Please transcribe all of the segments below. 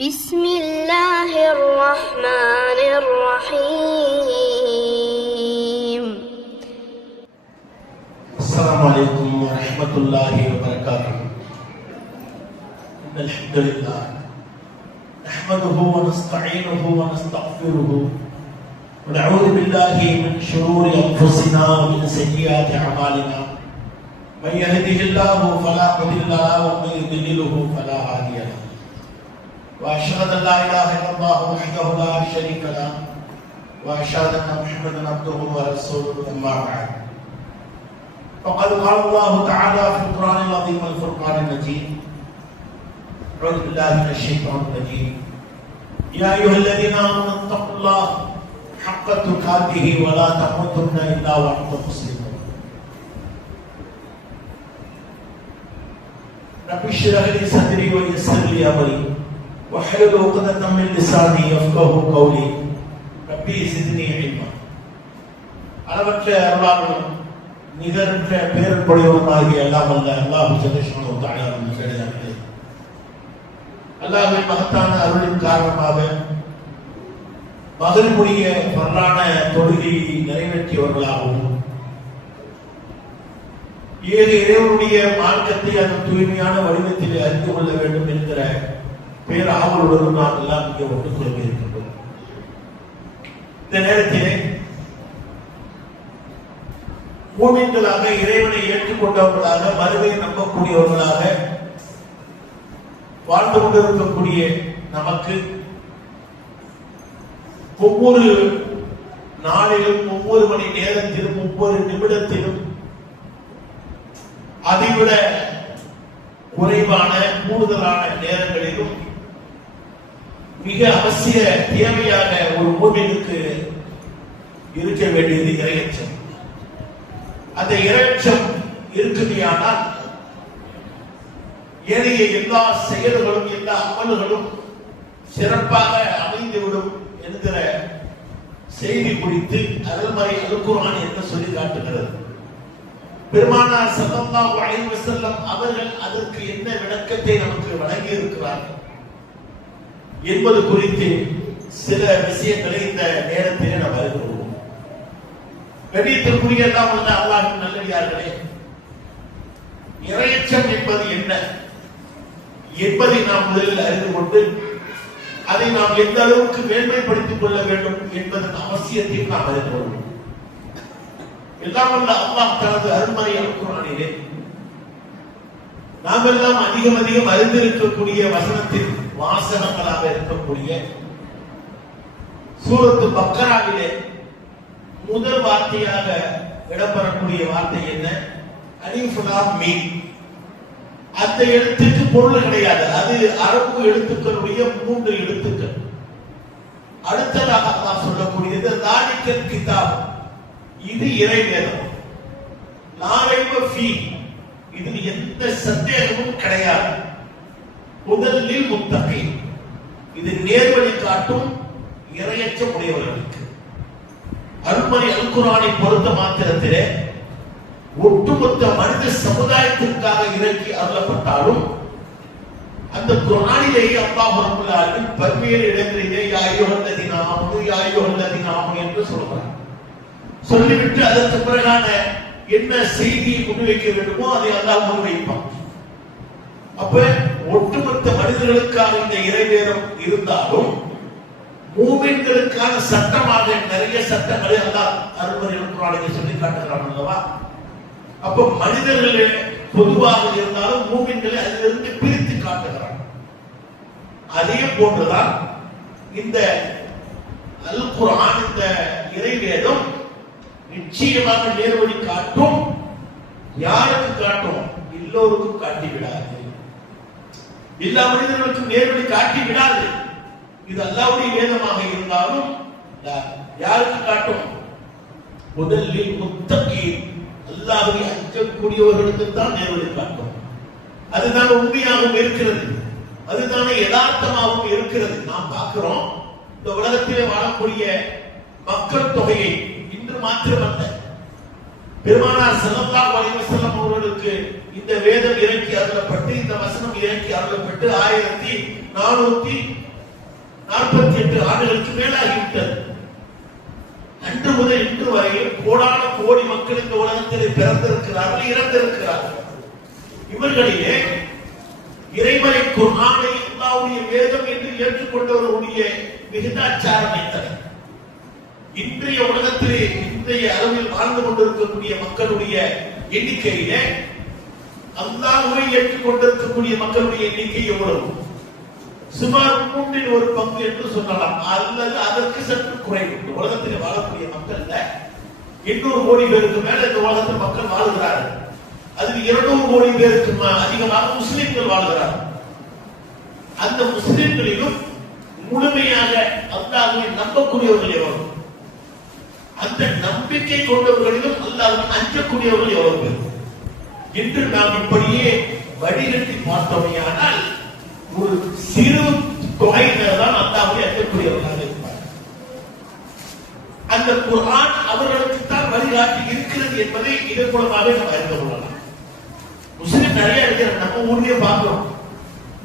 بسم الله الرحمن الرحيم. السلام عليكم ورحمة الله وبركاته. إن الحمد لله نحمده ونستعينه ونستغفره ونعوذ بالله من شرور أنفسنا ومن سيئات أعمالنا. من يهده الله فلا مضل له ومن يضلله فلا هادي له. وأشهد أن لا إله إلا الله وحده لا شريك له وأشهد أن محمدا عبده ورسوله أما بعد. فقد قال الله تعالى في القرآن العظيم والفرقان المجيد: أعوذ بالله من الشيطان الرجيم. يا أيها الذين آمنوا اتقوا الله حق تقاته ولا تموتن إلا وأنتم مسلمون. رب اشرح لي صدري ويسر لي أمري واحلل عقدة من لساني يفقهوا قولي. ربي زدني علما. அளவற்ற அருளாளனும் நிகரற்ற பேரன்புடையவனாகிய எல்லாம் வல்ல அல்லாஹ் ஜல்லஷானு தஆலாவின் கிடையாது. அல்லாஹ்வின் மகத்தான அருளின் காரணமாக மகரிபுடைய பரலான தொழுகையை நிறைவேற்றியவர்களாகவும் ஏழு இறைவனுடைய மார்க்கத்தை அதன் தூய்மையான வடிவத்தில் அறிந்து கொள்ள வேண்டும் என்கிற பேராவலுடன் நாம் எல்லாம் இங்கே ஒட்டுக் கொள்ள இருக்கின்றோம். இந்த நேரத்திலே மூமின்களாக இறைவனை ஏற்றுக்கொண்டவர்களாக மறுவை நம்பக்கூடியவர்களாக வாழ்ந்து கொண்டிருக்கக்கூடிய நமக்கு ஒவ்வொரு நாளிலும் ஒவ்வொரு மணி நேரத்திலும் ஒவ்வொரு நிமிடத்திலும் அதைவிட குறைவான கூடுதலான நேரங்களிலும் மிக அவசிய தேவையாக ஒரு மூமினுக்கு இருக்க வேண்டியது இறையச்சம். அந்த இறையச்சம் இருக்குமையானால் ஏனைய எல்லா செயல்களும் எல்லா அமல்களும் சிறப்பாக அமைந்துவிடும் என்கிற செய்தி குறித்து அருள்மறை அல்-குர்ஆன் என்ன சொல்லி காட்டுகிறது. பெருமானார் ஸல்லல்லாஹு அலைஹி வஸல்லம் அவர்கள் அதற்கு என்ன விளக்கத்தை நமக்கு வழங்கி இருக்கிறார்கள் என்பது குறித்து சில விஷயங்களை இந்த நேரத்திலே நாம் அறிந்து கொள்வோம். கண்ணியத்திற்குரிய எல்லாம் வல்ல அல்லாஹ்வின் நல்லடியார்களே, இறையச்சம் என்பது என்ன என்பதை நாம் முதலில் அறிந்து கொண்டு அதை நாம் எந்த அளவுக்கு மேன்மைப்படுத்திக் கொள்ள வேண்டும் என்பதன் அவசியத்தையும் நாம் அறிந்து கொள்வோம். எல்லாம் வல்ல அல்லாஹ் தனது அருள்மறை அல்-குர்ஆனிலே நாம் எல்லாம் அதிகம் அறிந்திருக்கக்கூடிய வசனத்தின் வாசகங்களாக இருக்கக்கூடிய சூரத்து பக்கராவிலே முதல் வார்த்தையாக இடம்பெறக்கூடிய வார்த்தை என்ன? அலிஃப் லாம் மீம். அந்த எழுத்துக்கு பொருள் கிடையாது. அது அரபு எழுத்துக்களுடைய 3 எழுத்துக்கள். அடுத்ததாக அல்லாஹ் சொல்லக்கூடியது தாலிகல் கிதாப், இது இறைவேதம். லா ரைப ஃபீ, இதில் எந்த சந்தேகமும் கிடையாது. முதலில் முத்தகீன், இது நேர்வழி காட்டும் இறையச்சம் உடையவர்களுக்கு. அருள்மறை அல்-குர்ஆனை பொறுத்த மாத்திரத்திலே ஒட்டுமொத்த மனித சமுதாயத்திற்காக இறக்கி அருளப்பட்டாலும் அந்த குர்ஆனிலேயே அல்லாஹ் ரப்பல் ஆலமீன் பல்வேறு இடங்களிலே யா அய்யுஹல்லதீன ஆமனு யா அய்யுஹல்லதீன ஆமனு என்று சொல்றார். சொல்லிவிட்டு அதற்கு பிறகான என்ன செய்தியை முன்வைக்க வேண்டுமோ அதை அல்லாஹ் முன்வைப்பான். அப்ப ஒட்டுமொத்த மனிதர்களுக்காக இந்த இறைவேதம் இருந்தாலும் மூமின்களுக்கான சட்டமாக நிறைய சட்டங்களை அல்லாஹ் அருள்மறை அல்-குர்ஆனில் சொல்லி காட்டுகிறான் அல்லவா? அப்ப மனிதர்கள் பொதுவாக இருந்தாலும் மூமின்களை அதிலிருந்து பிரித்து காட்டுகிறான். அதே போன்றுதான் இந்த அல்-குர்ஆன், இந்த இறைவேதம் நிச்சயமாக நேர்வழி காட்டும். யாருக்கு காட்டும்? எல்லோருக்கும் காட்டிவிடாது. எல்லா மனிதர்களுக்கும் நேர்வழி காட்டிவிடாது. இது அல்லாஹ்வுடைய வேதமாக இருந்தாலும் யாருக்கு காட்டும்? முதலில் முத்தகீன், அல்லாஹ்வை அஞ்சக்கூடியவர்களுக்கு தான் நேர்வழி காட்டும். அதுதான் உண்மையாகவும் இருக்கிறது, அதுதானே யதார்த்தமாகவும் இருக்கிறது. நாம் பார்க்கிறோம், இந்த உலகத்திலே வாழக்கூடிய மக்கள் தொகையை இன்று மாத்திரமல்ல பெருமானார் ஸல்லல்லாஹு அலைஹி வஸல்லம் அவர்களுக்கு இந்த வேதம் இறக்கி அருளப்பட்டு, இந்த வசனம் இறக்கி அருளப்பட்டு 1448 ஆண்டுகளுக்கு மேலாகிவிட்டது. அன்று முதல் இன்று வரையில் கோடான கோடி மக்கள் இந்த உலகத்திலே பிறந்திருக்கிறார்கள், இறந்திருக்கிறார்கள். இவர்களிலே இறைமறை குர்ஆனை அல்லாஹ்வுடைய வேதம் என்று ஏற்றுக்கொண்டவர்களுடைய விகிதாச்சாரம் எத்தனை? இன்றைய உலகத்திலே இன்றைய அளவில் வாழ்ந்து கொண்டிருக்கக்கூடிய மக்களுடைய எண்ணிக்கையிலே அல்லாஹ்வை ஏற்றுக்கொண்டிருக்கக்கூடிய மக்களுடைய எண்ணிக்கை எவ்வளவு? சுமார் 1/3 என்று சொல்லலாம், அல்லது அதற்கு சற்று குறைவு. உலகத்தில் வாழக்கூடிய மக்கள் 800 கோடி பேருக்கு மேல இந்த உலகத்தில் மக்கள் வாழ்கிறார்கள். அதில் 200 கோடி பேருக்கு அதிகமாக முஸ்லிம்கள் வாழ்கிறார்கள். அந்த முஸ்லிம்களிலும் முழுமையாக அல்லாஹ்வை நம்பக்கூடியவர்கள் எவ்வளவு? அந்த நம்பிக்கை கொண்டவர்களிலும் அல்லாஹ்வை அஞ்சக்கூடியவர்கள் எவ்வளவு பேர்? இன்று நாம் இப்படியே வடிகட்டி பார்த்தோமையானால் ஒரு சிறு தொகையினர் தான் அல்லாஹ்வை அஞ்சக்கூடியவர்களாக இருப்பார். அந்த குர்ஆன் அவர்களுக்கு தான் வழிகாட்டி இருக்கிறது என்பதை இதன் மூலமாக நாம் அறிந்து கொள்ளலாம். முஸ்லிம் நிறைய இருக்கிற நம்ம ஊர்லயே பார்க்கிறோம்.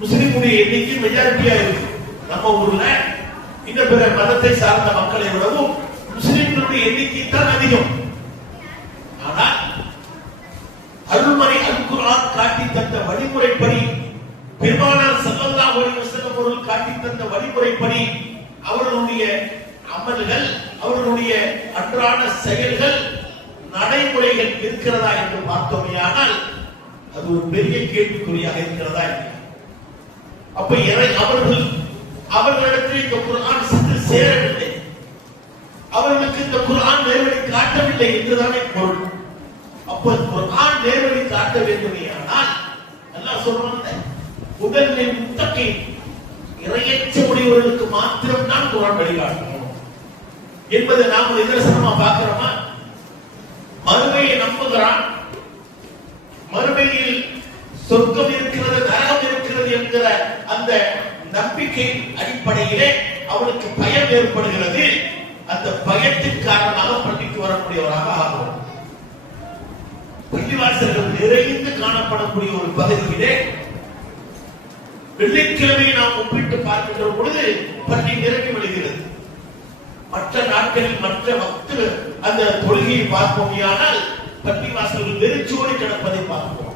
முஸ்லிமுடைய எண்ணிக்கை மெஜாரிட்டியா இருக்கு. நம்ம ஊர்ல இந்த பிற மதத்தை சார்ந்த மக்களை விடவும் முஸ்லிம்களுடைய எண்ணிக்கை தான் அதிகம். ஆனால் அருள்மறை அல் குர்ஆன் காட்டி தந்த வழிமுறைப்படி, பெருமானார் ஸல்லல்லாஹு அலைஹி வஸல்லம் அவர்கள் காட்டி தந்த வழிமுறைப்படி அவர்களுடைய அமல்கள், அவர்களுடைய அன்றாட செயல்கள், நடைமுறைகள் இருக்கிறதா என்று பார்த்தோமையானால் அது ஒரு பெரிய கேள்விக்குறியாக இருக்கிறதா? அப்ப அவர்களிடத்தில் இந்த குர்ஆன் சென்று சேரவில்லை, அவர்களுக்கு இந்த குர்ஆன் நேர்வழி காட்டவில்லை என்றுதானே பொருள். அப்ப குர்ஆன் நேர்வழி காட்ட வேண்டுமேயானால் அல்லாஹ் சொல்றாங்க, முதலில் முத்தகி இறையச்சமுடையவர்களுக்கு மாத்திரம் தான் குர்ஆன் வழிகாட்டணும் என்பதை நாம் நிதர்சனமா பார்க்கிறோமா? மறுமையை நம்புகிறான், மறுமையில் சொர்க்கம் இருக்கிறது, நரகம் இருக்கிறது என்கிற அந்த நம்பிக்கை அடிப்படையிலே அவனுக்கு பயம் ஏற்படுகிறது. அந்த பயத்தின் காரணமாக பள்ளிக்கு வரக்கூடியவராக ஆகும். பள்ளிவாசல்கள் நிறைந்து காணப்படக்கூடிய ஒரு பகுதியிலே வெள்ளிக்கிழமையை நாம் ஒப்பிட்டு பார்க்கின்ற பொழுது பள்ளி நிரம்பி விடுகிறது. மற்ற நாட்களில் மற்ற பக்தர் அந்த தொழுகையை பார்ப்போமையானால் பள்ளிவாசல்கள் வெறிச்சோடி கிடப்பதை பார்ப்போம்.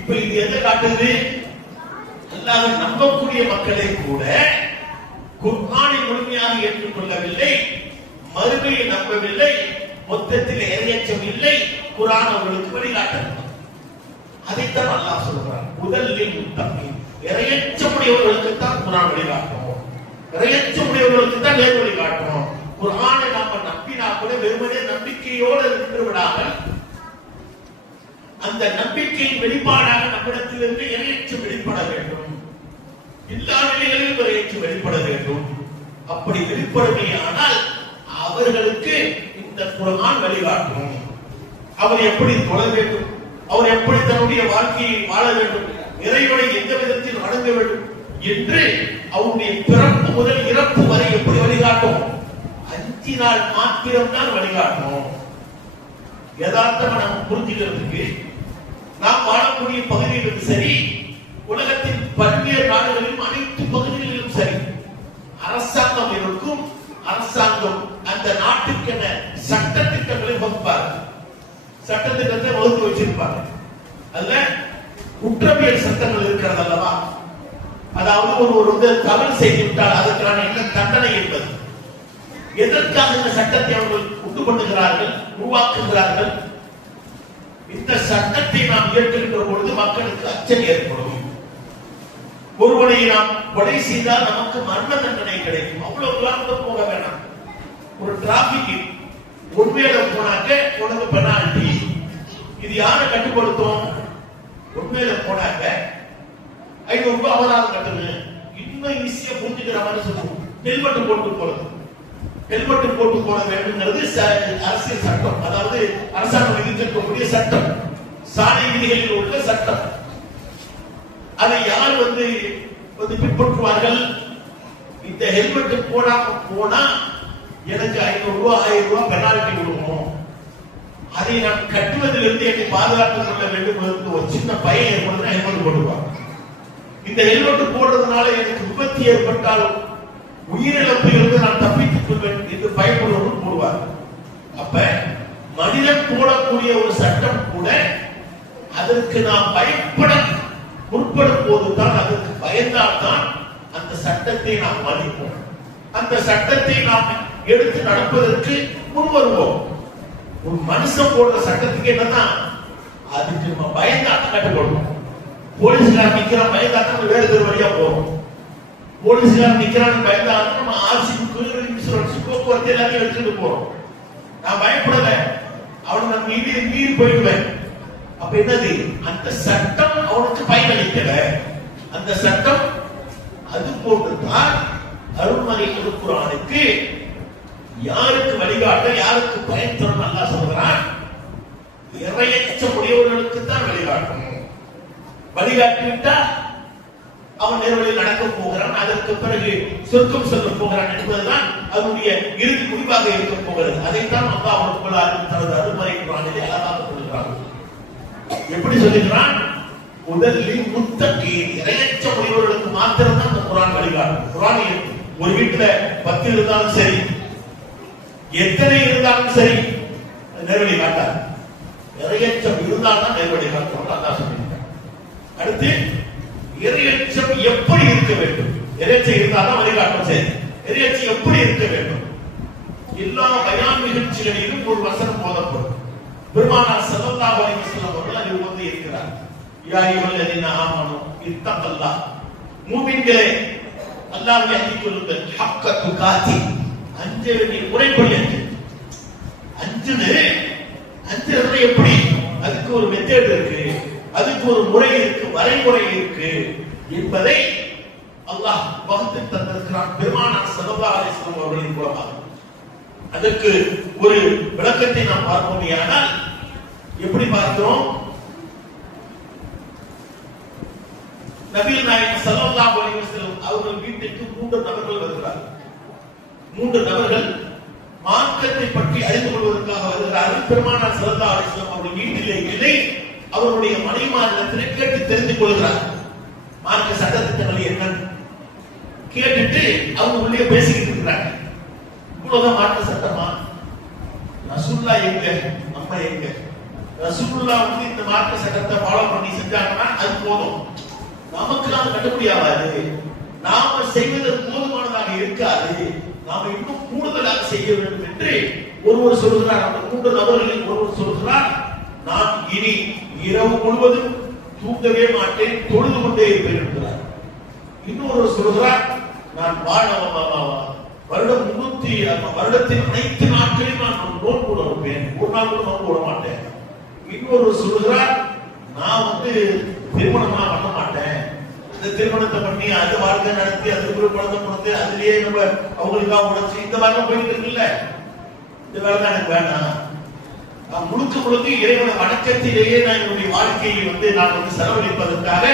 இப்ப இது எதை காட்டுது? அல்லாஹ்வை நம்பக்கூடிய மக்களை கூட குர்ஆனை முழுமையாக ஏற்றுக்கொள்ளவில்லை, மறுமையை நம்பவில்லை, மொத்தத்தில் இறையச்சம் இல்லை, குர்ஆன் அவர்களுக்கு வழிகாட்டவில்லை. அதைத்தான் அல்லாஹ் சொல்கிறான், முதலில் முத்தகி இறையச்சமுடையவர்களுக்கு தான் குர்ஆன் வழிகாட்டணும், இறையச்சமுடையவர்களுக்கு தான் நேர் வழிகாட்டணும். குர்ஆனை நாம நம்பினா கூட வெறுமனே நம்பிக்கையோடு நின்று விடாமல் அந்த நம்பிக்கையின் வெளிப்பாடாக நம்மிடத்திலிருந்து இறையச்சம் வெளிப்பட வேண்டும். எல்லா நிலைகளிலும் இறையச்சம் வெளிப்பட வேண்டும். அப்படி வெளிப்படுமே ஆனால் அவர்களுக்கு இந்த குர்ஆன் வழிகாட்டும். அவர் எப்படி தொழ வேண்டும், அவர் எப்படி தன்னுடைய வாழ்க்கையை வாழ வேண்டும், இறைவனை எந்த விதத்தில் வணங்க வேண்டும் என்று அவருடைய பிறப்பு முதல் இறப்பு வரை எப்படி வழிகாட்டும்? 5 நாள் மாத்திரம் தான் வழிகாட்டும். யதார்த்தமா நம்ம புரிஞ்சுக்கிறதுக்கு நாம் வாழக்கூடிய பகுதிகளிலும் சரி, உலகத்தின் பல்வேறு நாடுகளிலும் அனைத்து பகுதிகளிலும் சரி, அரசாங்கம் இருக்கும். அரசாங்கம் அந்த நாட்டுக்கென சட்ட திட்டங்களை வகுப்பார், சட்ட திட்டத்தை வகுத்து வச்சிருப்பாங்க. அதுல குற்றவியல் சட்டங்கள் இருக்கிறது அல்லவா? அதாவது ஒருவர் வந்து தவறு செய்துவிட்டால் அதற்கான என்ன தண்டனை என்பது, எதற்காக இந்த சட்டத்தை அவர்கள் உண்டு பண்ணுகிறார்கள், உருவாக்குகிறார்கள். இந்த சட்டத்தை நாம் ஏற்றுகின்ற பொழுது மக்களுக்கு அச்சம் ஏற்படும். ஒருவனை நாம் கொலை செய்தால் நமக்கு மரண தண்டனை கிடைக்கும். அவ்வளவு தூரம் போக வேணாம். ஒரு டிராபிக் உண்மையில போனாக்க உனக்கு பெனால்டி. இது யாரை கட்டுப்படுத்தும்? உண்மையில போனாக்க 500 ரூபாய் அபராதம் கட்டுங்க. இன்னும் ஈஸியா புரிஞ்சுக்கிற மாதிரி சொல்லுவோம். ஹெல்மெட் போட்டு போறது, ஹெல்மெட் போட்டு போட வேண்டும்ங்கிறது அரசியல் சட்டம், அதாவது அரசாங்கம் விதித்திருக்கக்கூடிய சட்டம், சாலை விதிகளில் உள்ள சட்டம். அதை யார் வந்து பின்பற்றுவார்கள்? இந்த ஹெல்மெட் போடாம போனா எனக்கு 500 ரூபாய் 1000 ரூபாய் பெனால்டி கொடுக்கணும். அதை நான் கட்டுவதிலிருந்து என்னை பாதுகாத்துக் கொள்ள வேண்டும் என்று ஒரு சின்ன பயம் ஏற்படுதுன்னா ஹெல்மெட் போடுவாங்க. இந்த ஹெல்மெட் போடுறதுனால எனக்கு விபத்து ஏற்பட்டால் உயிரிழப்பிலிருந்து நான் தப்பித்துக் கொள்வேன் என்று பயப்படுவதும் போடுவார். அப்ப மனிதன் போடக்கூடிய ஒரு சட்டம் கூட அதற்கு நாம் பயப்பட முற்படும் போதுதான், அதற்கு பயந்தால்தான் அந்த சட்டத்தை நாம் மதிப்போம், அந்த சட்டத்தை நாம் எடுத்து நடப்பதற்கு முன் வருவோம். ஒரு மனுஷன் போடுற சட்டத்துக்கு என்னன்னா அதுக்கு நம்ம பயந்தாட்டம் கட்டுப்படுவோம். போலீஸ்காரன் நிக்கிறான் பயந்தாட்டம் வேறு தெரு வழியா போறோம். போலீஸ்காரன் நிக்கிறான்னு பயந்தாட்டம் நம்ம ஆர்சி இன்சூரன்ஸ் போக்குவரத்து எல்லாத்தையும் எடுத்துட்டு போறோம். நான் பயப்படல, அவன் நம்ம மீறி போயிடுவேன். அப்ப என்னது, அந்த சட்டம் அவனுக்கு பயனளிக்கல. அந்த சட்டம் அது போட்டுதான் அருள்மறை திருக்குர்ஆனுக்கு யாருக்கு வழிகாட்ட யாருக்கு பயன் அல்லாஹ் சொல்கிறான், இறையச்சம் உடையவர்களுக்கு தான் வழிகாட்டணும். வழிகாட்டிவிட்டா அவன் நேர்வழியில் நடக்க போகிறான், அதற்கு பிறகு சொர்க்கம் செல்ல போகிறான் என்பதுதான் அதனுடைய இறுதி முடிவாக இருக்க போகிறது. அதைத்தான் அல்லாஹ் ரப்பல் ஆலமீன் தனது அருள்மறை குர்ஆனிலே அழகாக சொல்கிறான். எப்படி சொல்லுகிறான், முதலில் முத்தகீன் இறையச்சம் உடையவர்களுக்கு மாத்திரம் தான் அந்த குர்ஆன் வழிகாட்டும். குர்ஆனில் ஒரு வீட்டுல 10 இருந்தாலும் சரி, எத்தனை இருந்தாலும் சரி, நேர்வழி காட்டாது. இறையச்சம் இருந்தால்தான் நேர்வழி காட்டும் அல்லாஹ் சொல்லியிருக்கான். அடுத்து இறையச்சம் எப்படி இருக்க வேண்டும், இறையச்சம் இருந்தால்தான் வழிகாட்டும். சரி, இறையச்சம் எப்படி இருக்க வேண்டும்? எல்லா பயான் நிகழ்ச்சிகளிலும் ஒரு வசனம் போதப்படும். பெருமானார் ஸல்லல்லாஹு அலைஹி வஸல்லம் அவர்கள் அதை ஓதி இருக்கிறார். யா அய்யுஹல்லதீன ஆமனூ இத்தகல்லாஹ், மூமின்களே அல்லாஹ்வை அஞ்சிக் கொள்ளுங்கள், ஹக்க துகாத்தி, அஞ்ச வேண்டிய முறைப்படி அஞ்சு. அஞ்சுறது எப்படி, அதுக்கு ஒரு மெத்தட் இருக்கு, அதுக்கு ஒரு முறை இருக்கு, வரைமுறை இருக்கு என்பதை அல்லாஹ் வகுத்து தந்திருக்கிறான் பெருமானார் ஸல்லல்லாஹு அலைஹி வஸல்லம் அவர்களின் மூலமாக. அதற்கு ஒரு விளக்கத்தை நாம் பார்ப்போமேயானால் எப்படி பார்க்கிறோம்? நபிகள் நாயகம் ஸல்லல்லாஹு அலைஹி வஸல்லம் அவர்கள் வீட்டுக்கு 3 நபர்கள் வருகிறார்கள். 3 நபர்கள் மார்க்கத்தை பற்றி அறிந்து கொள்வதற்காக வருகிறார்கள். பெருமானார் ஸல்லல்லாஹு அலைஹி வஸல்லம் அவர்கள் வீட்டிலே இல்லை, அவருடைய மனைவிமாரிடத்திலே கேட்டு தெரிந்து கொள்கிறார். மார்க்க சட்டத்திட்டங்கள் என்னன்னு கேட்டுட்டு அவங்க உள்ளே பேசிக்கிட்டு இருக்கிறாங்க. இவ்வளவுதான் மார்க்க சட்டமா? ரசூலுல்லாஹ் எங்க, நம்ம எங்க? ரசூலுல்லாஹ் வந்து இந்த மார்க்க சட்டத்தை ஃபாலோ பண்ணி செஞ்சாங்கன்னா அது போதும், நமக்கு அது கண்டுபிடியாகாது, நாம செய்வது போதுமானதாக இருக்காது, நாம இன்னும் கூடுதலாக செய்ய வேண்டும் என்று ஒருவர் சொல்கிறார். அந்த 3 நபர்களில் ஒருவர் சொல்கிறார், நான் இனி இரவு முழுவதும் தூங்கவே மாட்டேன், தொழுது கொண்டே இருப்பேன் என்கிறார். இன்னொருவர் சொல்கிறார், நான் வருடம் 300 வருடத்தின் அனைத்து நாட்களையும் நான் நோன்பு இருப்பேன், ஒரு நாள் கூட நோன்பு விட மாட்டேன். இன்னொருவர் சொல்கிறார், நான் வந்து திருமணமா பண்ண மாட்டேன், அந்த திருமணத்தை பண்ணி அது வாழ்க்கை நடத்தி அதுக்கு ஒரு குழந்தை கொடுத்து அதுலயே நம்ம அவங்களுக்காக உழைச்சி இந்த மாதிரி போயிட்டு இருக்குல்ல, இந்த வேலை தான் எனக்கு வேண்டாம், நான் முழுக்க இறைவனை வணக்கத்திலேயே நான் என்னுடைய வாழ்க்கையை வந்து நான் வந்து செலவழிப்பதற்காக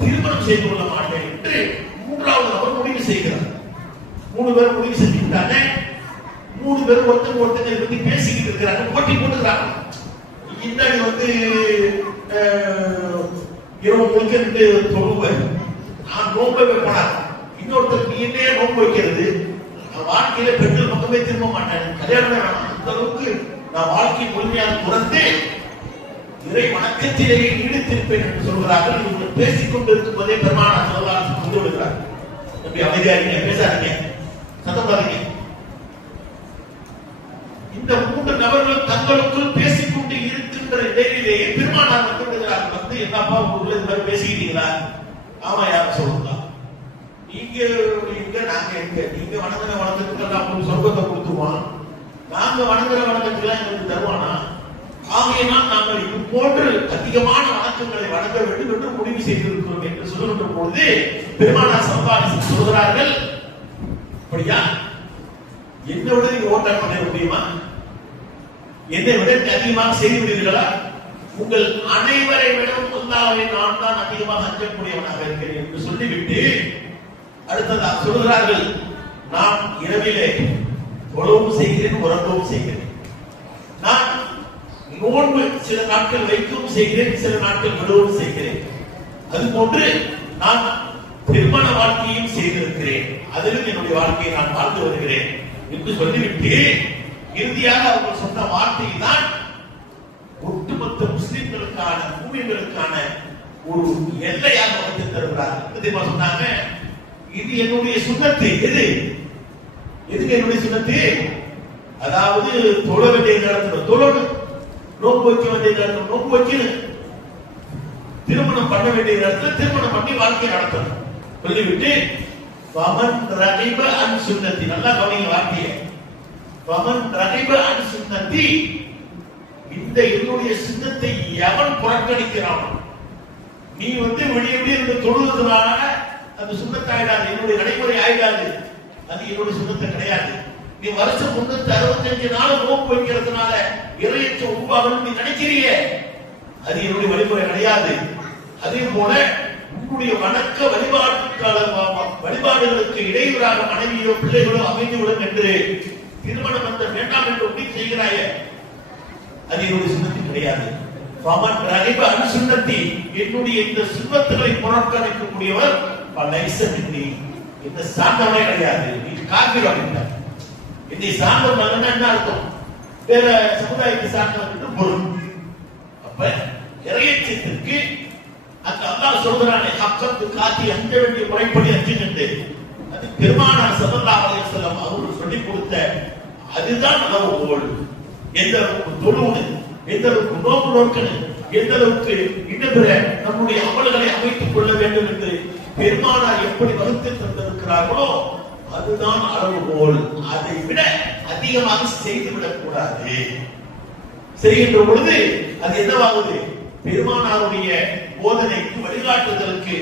திருமணம் செய்து கொள்ள மாட்டேன் என்று 3வது நபர் முடிவு செய்கிறார். 3 பேர் முடிவு செஞ்சுட்டாங்க. 3 பேர் ஒருத்தங்க இதை பத்தி பேசிக்கிட்டு இருக்கிறாங்க, போட்டி போட்டுக்கிறாங்க. இன்னாடி வந்து இரவு முழுக்க தொழுவேன், நான் நோன்பு வைப்பேன். இன்னொருத்தர், நீ என்னையே நோன்பு வைக்கிறது, நான் வாழ்க்கையில பெண்கள் பக்கமே திரும்ப மாட்டேன், கல்யாணம் வேணாம், அந்த அளவுக்கு நான் வாழ்க்கை முழுமையாக துறந்து இறை வணக்கத்திலேயே ஈடுத்திருப்பேன் என்று சொல்கிறார்கள். இவர்கள் பேசிக் கொண்டிருக்கும் போதே பெருமானார் ஸல்லல்லாஹு அலைஹி வஸல்லம் வந்து விடுகிறார். நபி அமைதியாகிறீங்க, பேசாதீங்க, சத்தம் பாருங்க. இந்த 3 நபர்கள் தங்களுக்குள் பேசிக்கொண்டு இருக்கின்ற இடையிலேயே பெருமானார் வந்து விடுகிறார். வந்து என்னப்பா உங்களுக்குள்ள இந்த மாதிரி பேசிக்கிட்டீங்களா? ஆமா, யாரும் சொல்லலாம். நீங்க நாங்க எங்க, நீங்க வணங்குற வணக்கத்துக்கெல்லாம் உங்களுக்கு சொர்க்கத்தை கொடுத்துருவான், நாங்க வணங்குற வணக்கத்துக்கெல்லாம் எங்களுக்கு தருவானா? ஆகையினால் நாங்கள் இது போன்று அதிகமான வணக்கங்களை வணங்க வேண்டும் என்று முடிவு செய்திருக்கிறோம் என்று சொல்லுகின்ற பொழுது பெருமானார் ஸல்லல்லாஹு அலைஹி வஸல்லம் சொல்கிறார்கள், அப்படியா, என்னை விட நீங்க ஓட்டாட்டம் பண்ண முடியுமா? என்னை விட அதிகமாக செய்து விடுவீர்களா? உங்கள் அனைவரை விடவும் அல்லாஹ்வை நான் தான் அதிகமாக அஞ்சக்கூடியவனாக இருக்கிறேன் என்று சொல்லிவிட்டு அடுத்ததாக சொல்கிறார்கள், நான் இரவிலே தொழவும் செய்கிறேன், உறங்கவும் செய்கிறேன், நான் நோன்பு சில நாட்கள் வைக்கவும் செய்கிறேன், சில நாட்கள் விடவும் செய்கிறேன். அதுபோன்று நான் திருமண வாழ்க்கையும் செய்திருக்கிறேன், அதிலும் என்னுடைய வாழ்க்கையை நான் வாழ்ந்து வருகிறேன் என்று சொல்லிவிட்டு இறுதியாக அவர்கள் சொன்ன வார்த்தை தான் ஒட்டுமொத்த முஸ்லிம்களுக்கான மூமின்களுக்கான ஒரு எல்லையாக வந்து தருகிறார். சொன்னாங்க, இது என்னுடைய சுன்னத்து. எது என்னுடைய சுன்னத்து? அதாவது தொழ வேண்டிய நேரத்தில் தொழணும், நோன்பு வைக்க வேண்டிய நேரத்தில் நோன்பு வைக்கணும், திருமணம் பண்ண வேண்டிய நேரத்தில் திருமணம் பண்ணி வாழ்க்கை நடத்தணும் சொல்லிவிட்டு வமன் ரகிப அன் சுன்னதி, நல்லா கவனிங்க வார்த்தையை, வமன் ரகிப அன் சுன்னதி, இந்த என்னுடைய சுன்னத்தை எவன் புறக்கணிக்கிறானோ, நீ விடிய இருந்து தொழுவதனால அந்த சுன்னத்தை ஆயிடாது, என்னுடைய நடைமுறை ஆயிடாது, அது என்னுடைய சுன்னத்தை கிடையாது. நீ வருஷம் 365 நாள் நோன்பு வைக்கிறதுனால இறையற்ற உருவாகணும் நீ நினைக்கிறீங்க, அது என்னுடைய வழிமுறை கிடையாது. அதே போல உன்னுடைய வணக்க வழிபாடுகளுக்கு இடையூறாக மனைவியோ பிள்ளைகளோ அமைந்துவிடும் என்று திருமணம் வந்த வேண்டாம் என்று ஒப்பி செய்கிறாய, அது என்னுடைய சுன்னத்து கிடையாது. பமன் ரகிப அன் சுன்னத்தி, என்னுடைய இந்த சுன்னத்துகளை புறக்கணிக்கக்கூடியவர் பலைசமின்றி இந்த சார்ந்தவனே கிடையாது, நீ காப்பீடு அப்படின்றார். என்னை சார்ந்தவன் என்ன அர்த்தம்? வேற சமுதாயத்தை சார்ந்தவன் பொருள். அப்ப இறையச்சத்திற்கு அந்த அல்லாஹ் சொல்கிறானே, ஹக்கத்து காத்தி அஞ்ச வேண்டிய முறைப்படி அஞ்சுகின்ற, அது பெருமானார் ஸல்லல்லாஹு அலைஹி வஸல்லம் அவர்கள் சொல்லிக் கொடுத்த அதுதான் அளவுகோல். எந்த அளவுக்கு தொழுவது, எந்த அளவுக்கு நோன்பு நோக்கணும், எந்த அளவுக்கு இன்னபிற நம்முடைய அமல்களை அமைத்துக் கொள்ள வேண்டும் என்று பெருமானார் எப்படி வகுத்து தந்திருக்கிறார்களோ அதுதான் அளவுகோல். அதை விட அதிகமாக செய்துவிடக் கூடாது. செய்கின்ற பொழுது அது என்னவாகுது? பெருமானாருடைய போதனைக்கு வழிகாட்டுதலுக்கு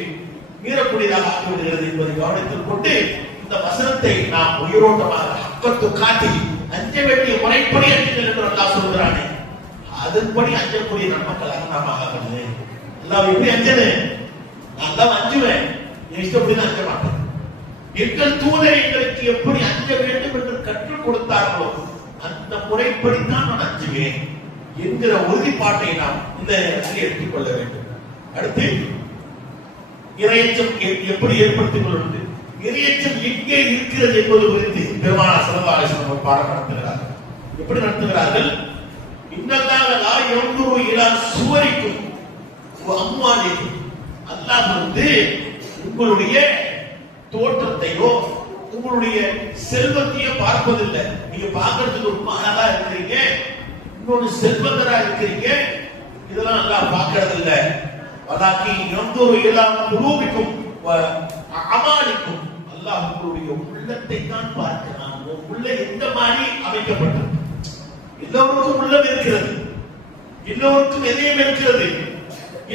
மீறக்கூடியதாக ஆகிவிடுகிறது என்பதை கவனத்தில் கொண்டு இந்த வசனத்தை நாம் உயிரோட்டமாக ஹக்கத்து காட்டி அஞ்ச வேண்டிய முறைப்படி அஞ்சுங்கள் என்று அல்லாஹ் சொல்கிறானே, அதன்படி அஞ்சக்கூடிய நன்மக்களாக நாம் ஆகப்படுது. அல்லாஹ் எப்படி அஞ்சது? நான் அஞ்சுவேன், இஷ்டப்படி அஞ்ச மாட்டேன். எங்கள் தூதர் எங்களுக்கு எப்படி அஞ்ச வேண்டும் என்று கற்றுக் கொடுத்தார்களோ அந்த முறைப்படித்தான் நான் அஞ்சுவேன் என்கிற உறுதிப்பாட்டை நாம் இந்த இடத்தில் எடுத்துக்கொள்ள வேண்டும். அடுத்து இறையச்சம் எப்படி ஏற்படுத்திக் கொள்வது, இறையச்சம் எங்கே இருக்கிறது என்பது குறித்து பெருமானார் ஸல்லல்லாஹு அலைஹி வஸல்லம் பாடம் நடத்துகிறார்கள். எப்படி நடத்துகிறார்கள்? இன்னல்லாஹ லா யன்துரு இலா சுவரிக்கும் வ அம்வாலிக்கும், அல்லாஹ் உங்களுடைய தோற்றத்தையோ உங்களுடைய செல்வத்தையோ பார்ப்பதில்லை. நீங்க பார்க்கிறதுக்கு ரொம்ப அழகா இருக்கிறீங்க, இன்னொரு செல்வந்தரா இருக்கிறீங்க, இதெல்லாம் அல்லாஹ் பார்க்கறது இல்ல. வலாக்கி யன்துரு இலா குலூபிக்கும் வ அமாலிக்கும், அல்லாஹ் உங்களுடைய உள்ளத்தை தான் பார்க்கிறான். உள்ள எந்த மாதிரி அமைக்கப்பட்டது? எல்லோருக்கும் உள்ளம் இருக்கிறது, எல்லோருக்கும் இதயம் இருக்கிறது,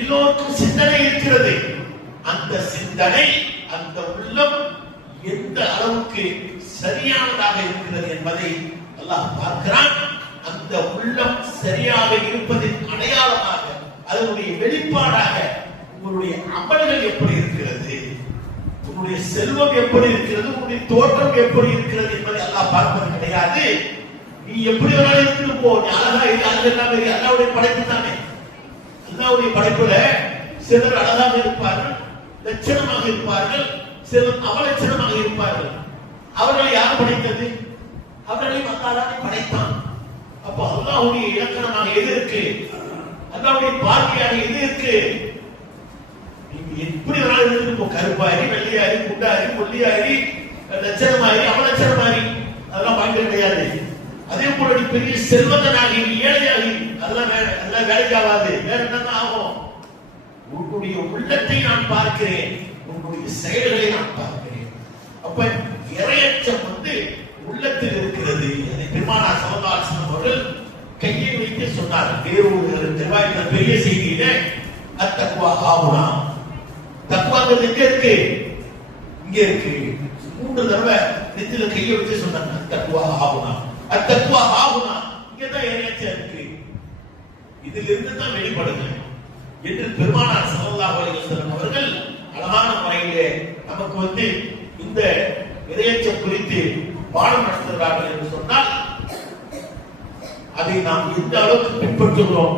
எல்லோருக்கும் சிந்தனை இருக்கிறது. அந்த சிந்தனை, அந்த உள்ளம் எந்த அளவுக்கு சரியானதாக இருக்கிறது என்பதை அல்லாஹ் பார்க்கிறான். அந்த உள்ளம் சரியாக இருப்பதின் அடையாளமாக, அதனுடைய வெளிப்பாடாக உங்களுடைய அமல்கள் எப்படி இருக்கிறது, உங்களுடைய செல்வம் எப்படி இருக்கிறது, உங்களுடைய தோற்றம் எப்படி இருக்கிறது என்பதை அல்லாஹ் பார்ப்பது கிடையாது. நீ எப்படி வேணாலும் இருந்து போ, நீ அழகா இரு, அதெல்லாம் அல்லாஹ்வுடைய படைப்பு தானே. அல்லாஹ்வுடைய படைப்புல சிலர் அழகாக இருப்பார்கள், லட்சணமாக இருப்பார்கள், சிலர் அவலட்சணமாக இருப்பார்கள். அவர்களை யார் படைத்தது? அவர்களையும் அல்லாஹ் படைத்தான். அப்ப அல்லாஹ்வுடைய இலக்கணமாக எது இருக்கு? அல்லாஹ்வுடைய பார்வையாக எது இருக்கு? நீங்க எப்படி வேணாலும் இருந்து போ, கருப்பாரி, வெள்ளையாரி, குண்டாரி, ஒல்லியாரி, லட்சணமாரி, அவலட்சணமாரி, அதெல்லாம் பார்க்க கிடையாது. அதே போல பெரிய செல்வந்தனாகி, ஏழையாகி, அதெல்லாம் வேலைக்கு ஆகாது. வேற என்னதான் ஆகும்? உன்னுடைய உள்ளத்தை நான் பார்க்கிறேன், உன்னுடைய செயல்களை நான் பார்க்கிறேன். அப்ப இறையச்சம் உள்ளத்தில் இருக்கிறது. அதை பெருமானார் ஸல்லல்லாஹு அலைஹி வஸல்லம் அவர்கள் கையை வைத்து சொன்னார். வேறு ஒரு ரிவாயத்தில் பெரிய செய்தியில அத்தக்வா ஹாவுனா, தக்வாங்கிறது எங்க இருக்கு? இங்க இருக்கு. 3 தடவை நெத்தில கையை வச்சு சொன்னாங்க, அத்தக்வா ஹாவுனா, அத்தக்வா ஹாவுனா, இங்கதான் இறையச்சம் இருக்கு, இதிலிருந்து தான் வெளிப்படுது என்று பெருமானார் ஸல்லல்லாஹு அலைஹி வஸல்லம் அவர்கள் அழகான முறையிலே நமக்கு இந்த இறையச்சம் குறித்து பாடம் நடத்துகிறார்கள் என்று சொன்னால், அதை நாம் எந்த அளவுக்கு பின்பற்றுகிறோம்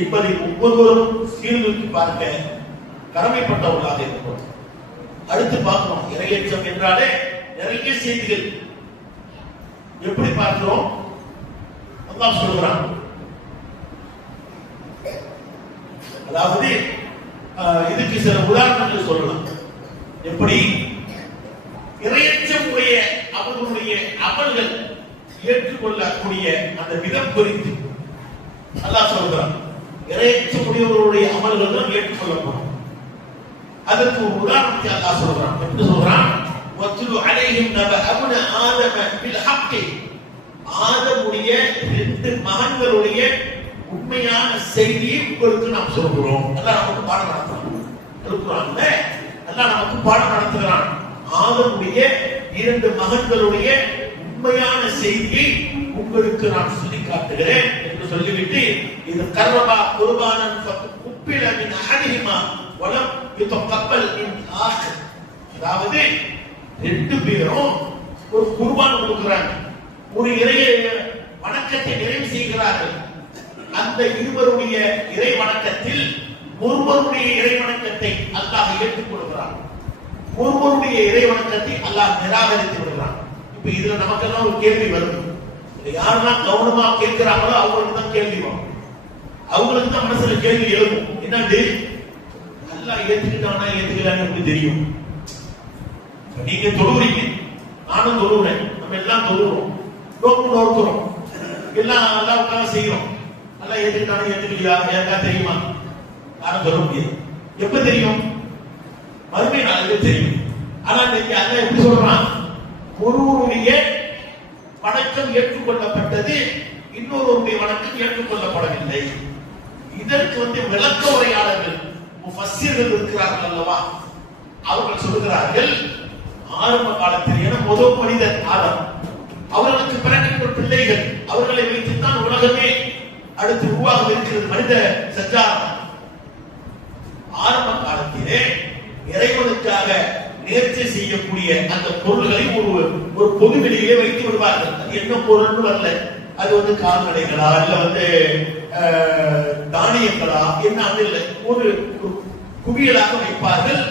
என்பதை ஒவ்வொருவரும் சீர்தூக்கி பார்க்க கடமைப்பட்டவர்களாக இருக்கிறோம். அடுத்து பார்க்கிறோம், இறையச்சம் என்றாலே நிறைய செய்திகள். எப்படி பார்க்கிறோம்? அல்லாஹ் சொல்கிறான், அதாவது இதுக்கு சில உதாரணங்கள் சொல்லலாம். எப்படி இறையச்சம் உடைய அவர்களுடைய அமல்கள் ஏற்றுக்கொள்ளக்கூடிய அந்த விதம் குறித்து அல்லாஹ் சொல்கிறான். இறையச்சம் உடையவர்களுடைய அமல்கள் தான் ஏற்றுக்கொள்ளப்படும். அதற்கு ஒரு உதாரணத்தை அல்லாஹ் சொல்றான். எப்படி சொல்றான்? வத்லு அலைஹிம் நபஅ அப்ன ஆதம பில் ஹக்கி. ஆதமுடைய 2 மகன்களுடைய உண்மையான செய்தியை உங்களுக்கு நாம் சொல்கிறோம். அல்லாஹ் நமக்கு பாடம் நடத்துறான். சொல்றான்ல, அல்லாஹ் நமக்கு பாடம் நடத்துகிறான். ஆதமுடைய 2 மகன்களுடைய உண்மையான செய்தியை உங்களுக்கு நான் சொல்லி காட்டுகிறேன் என்று சொல்லிவிட்டு, இது கர்ரபா குர்பானன் குப்பில மின் அஹதிஹிமா வலம் யுதகப்பல் மின் ஆஹர். அதாவது 2 பேரும் ஒரு குர்பான் கொடுக்கிறாங்க, ஒரு இறை வணக்கத்தை நிறைவு செய்கிறார்கள். அந்த இருவருடைய இறை வணக்கத்தில் ஒருவருடைய இறை வணக்கத்தை அல்லாஹ் ஏற்றுக்கொள்கிறான், ஒருவருடைய இறை வணக்கத்தை அல்லாஹ் நிராகரித்து விடுகிறான். இப்ப இதுல நமக்கெல்லாம் ஒரு கேள்வி வருது. யாரெல்லாம் கவனமா கேட்கிறாங்களோ அவங்களுக்கு தான் கேள்வி வரும். அவங்களுக்கு தான் மனசுல கேள்வி எழுவும். என்னது, அல்லாஹ் ஏத்துக்கிட்டானா ஏத்துக்கலான்னு எப்படி தெரியும்? நீங்க தொழுகிறீங்க, நானும் தொழுகிறேன், நம்ம எல்லாம் தொழுகிறோம், நோக்கு நோக்குறோம், எல்லாம் அல்லாஹ்வுக்காக செய்யறோம். அல்லாஹ் ஏத்துக்கிட்டானா ஏத்துக்கலையா யாருக்கா தெரியுமா? யாரும் சொல்ல முடியாது. எப்ப தெரியும்? மறுமை நாளுக்கு தெரியும். ஆனா இன்னைக்கு அல்லாஹ் எப்படி சொல்றான்? ஒருவருடைய வணக்கம் ஏற்றுக்கொள்ளப்பட்டது, இன்னொருவருடைய வணக்கம் ஏற்றுக்கொள்ளப்படவில்லை. இதற்கு விளக்க உரையாளர்கள் முஃபஸ்ஸிர்கள் இருக்கிறார்கள் அல்லவா, அவர்கள் சொல்கிறார்கள், ஆரம்ப காலத்தில் முதல் மனிதர் ஆதம், அவர்களுக்கு பிறக்கின்ற பிள்ளைகள், அவர்களை வைத்துத்தான் உலகமே அடுத்து உருவாக இருக்கிறது, மனித சஞ்சாரம். ஆரம்ப காலத்திலே இறைவனுக்காக நேர்ச்சி செய்யக்கூடிய அந்த பொருள்களை ஒரு பொது வெளியிலே வைத்து விடுவார்கள். அது என்ன பொருள்னு வரல, அது கால்நடைகளா இல்ல தானியங்களா என்ன இல்லை, ஒரு குவியலாக வைப்பார்கள்.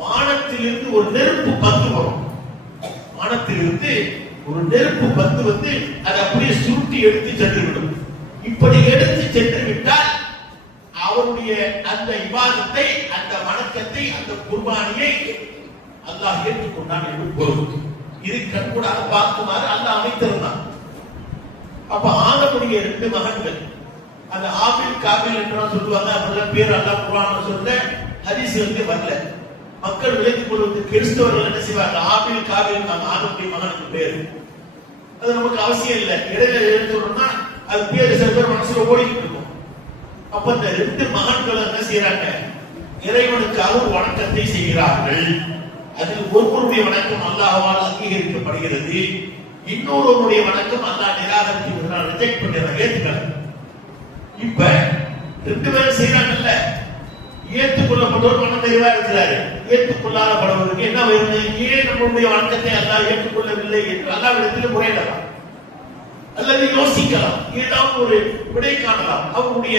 வானத்திலிருந்து ஒரு நெருப்பு பந்து வரும், வானத்திலிருந்து ஒரு நெருப்பு பந்து அதை அப்படியே சுருட்டி எடுத்து சென்று விடும். இப்படி எடுத்து சென்று விட்டால் அவருடைய அந்த இபாதத்தை, அந்த வணக்கத்தை, அந்த குர்பானியை அல்லாஹ் ஏற்றுக்கொண்டான் என்று பொருள். இது கண்கூடாக பார்க்குமாறு அல்லாஹ் அமைத்திருந்தான். அப்ப ஆதமுடைய 2 மகன்கள், அந்த ஆபில் காபில் என்று சொல்லுவாங்க, அப்படிலாம் பேர் அல்லாஹ் குர்ஆன்ல சொல்ல ஹதீஸ்ல வரல. மக்கள் விளக்கிக் கொள்வது, கிறிஸ்தவர்கள் என்ன செய்வாங்க, ஆபில் காபில் ஆதமுடைய மகனுக்கு பேரு. அது நமக்கு அவசியம் இல்லை, இடையில எடுத்துட்டோம்னா அது பேரு சில பேர் மனசுல ஓடிக்கிட்டு இருக்கும். அப்ப இந்த 2 மகன்கள் என்ன செய்யறாங்க, இறைவனுக்காக ஒரு வணக்கத்தை செய்கிறார்கள். அதில் ஒருவருடைய வணக்கம் அல்லாஹ்வால் அங்கீகரிக்கப்படுகிறது, இன்னொருவருடைய வணக்கம் அல்லாஹ் நிராகரித்து விடுறான், ரிஜெக்ட் பண்ணிடுறான், ஏத்துக்கல. இப்ப 2 பேரும் செய்யறாங்கல்ல, ஏற்றுக்கொள்ளப்பட்டவர் மன நிறைவா இருக்கிறாரு, ஏற்றுக்கொள்ளாதப்படுவதற்கு என்ன வேணும்? ஏன் நம்முடைய வணக்கத்தை அல்லாஹ் ஏற்றுக்கொள்ளவில்லை என்று அல்லாஹ்விடத்தில் முறையிடலாம், அல்லது யோசிக்கலாம், ஏதாவது ஒரு விடை காணலாம். அவருடைய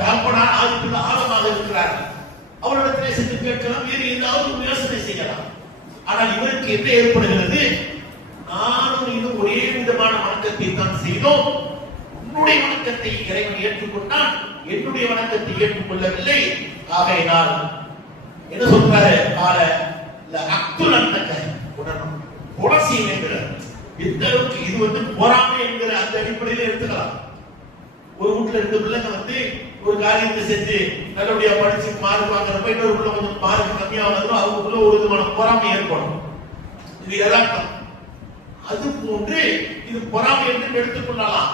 தகப்பனார் ஆதிக்குள்ள ஆழமாக இருக்கிறார்கள், அவரிடத்திலே சென்று கேட்கலாம், வேறு ஏதாவது யோசனை செய்யலாம். ஆனால் இவருக்கு என்ன ஏற்படுகிறது? நானும் இது ஒரே விதமான வணக்கத்தை தான் செய்தோம், உன்னுடைய வணக்கத்தை இறைவன் ஏற்றுக்கொண்டான், என்னுடைய வணக்கத்தை ஏற்றுக்கொள்ளவில்லை. ஆகையினால் என்ன சொல்றாரு? கால அக்துல் அன்னக உடனும் கொலை என்கிறார். எந்த அளவுக்கு இது பொறாமை என்கிற அந்த அடிப்படையில் எடுத்துக்கலாம். ஒரு வீட்டுல 2 பிள்ளைங்க ஒரு காரியத்தை செஞ்சு நல்லபடியா படிச்சு மார்க் வாங்குறப்ப இன்னொரு பிள்ளை கொஞ்சம் மார்க் கம்மியா வந்தாலும் அவங்களுக்குள்ள ஒரு விதமான பொறாமை ஏற்படும். இது யதார்த்தம். அது போன்று இது பொறாமை என்று எடுத்துக்கொள்ளலாம்.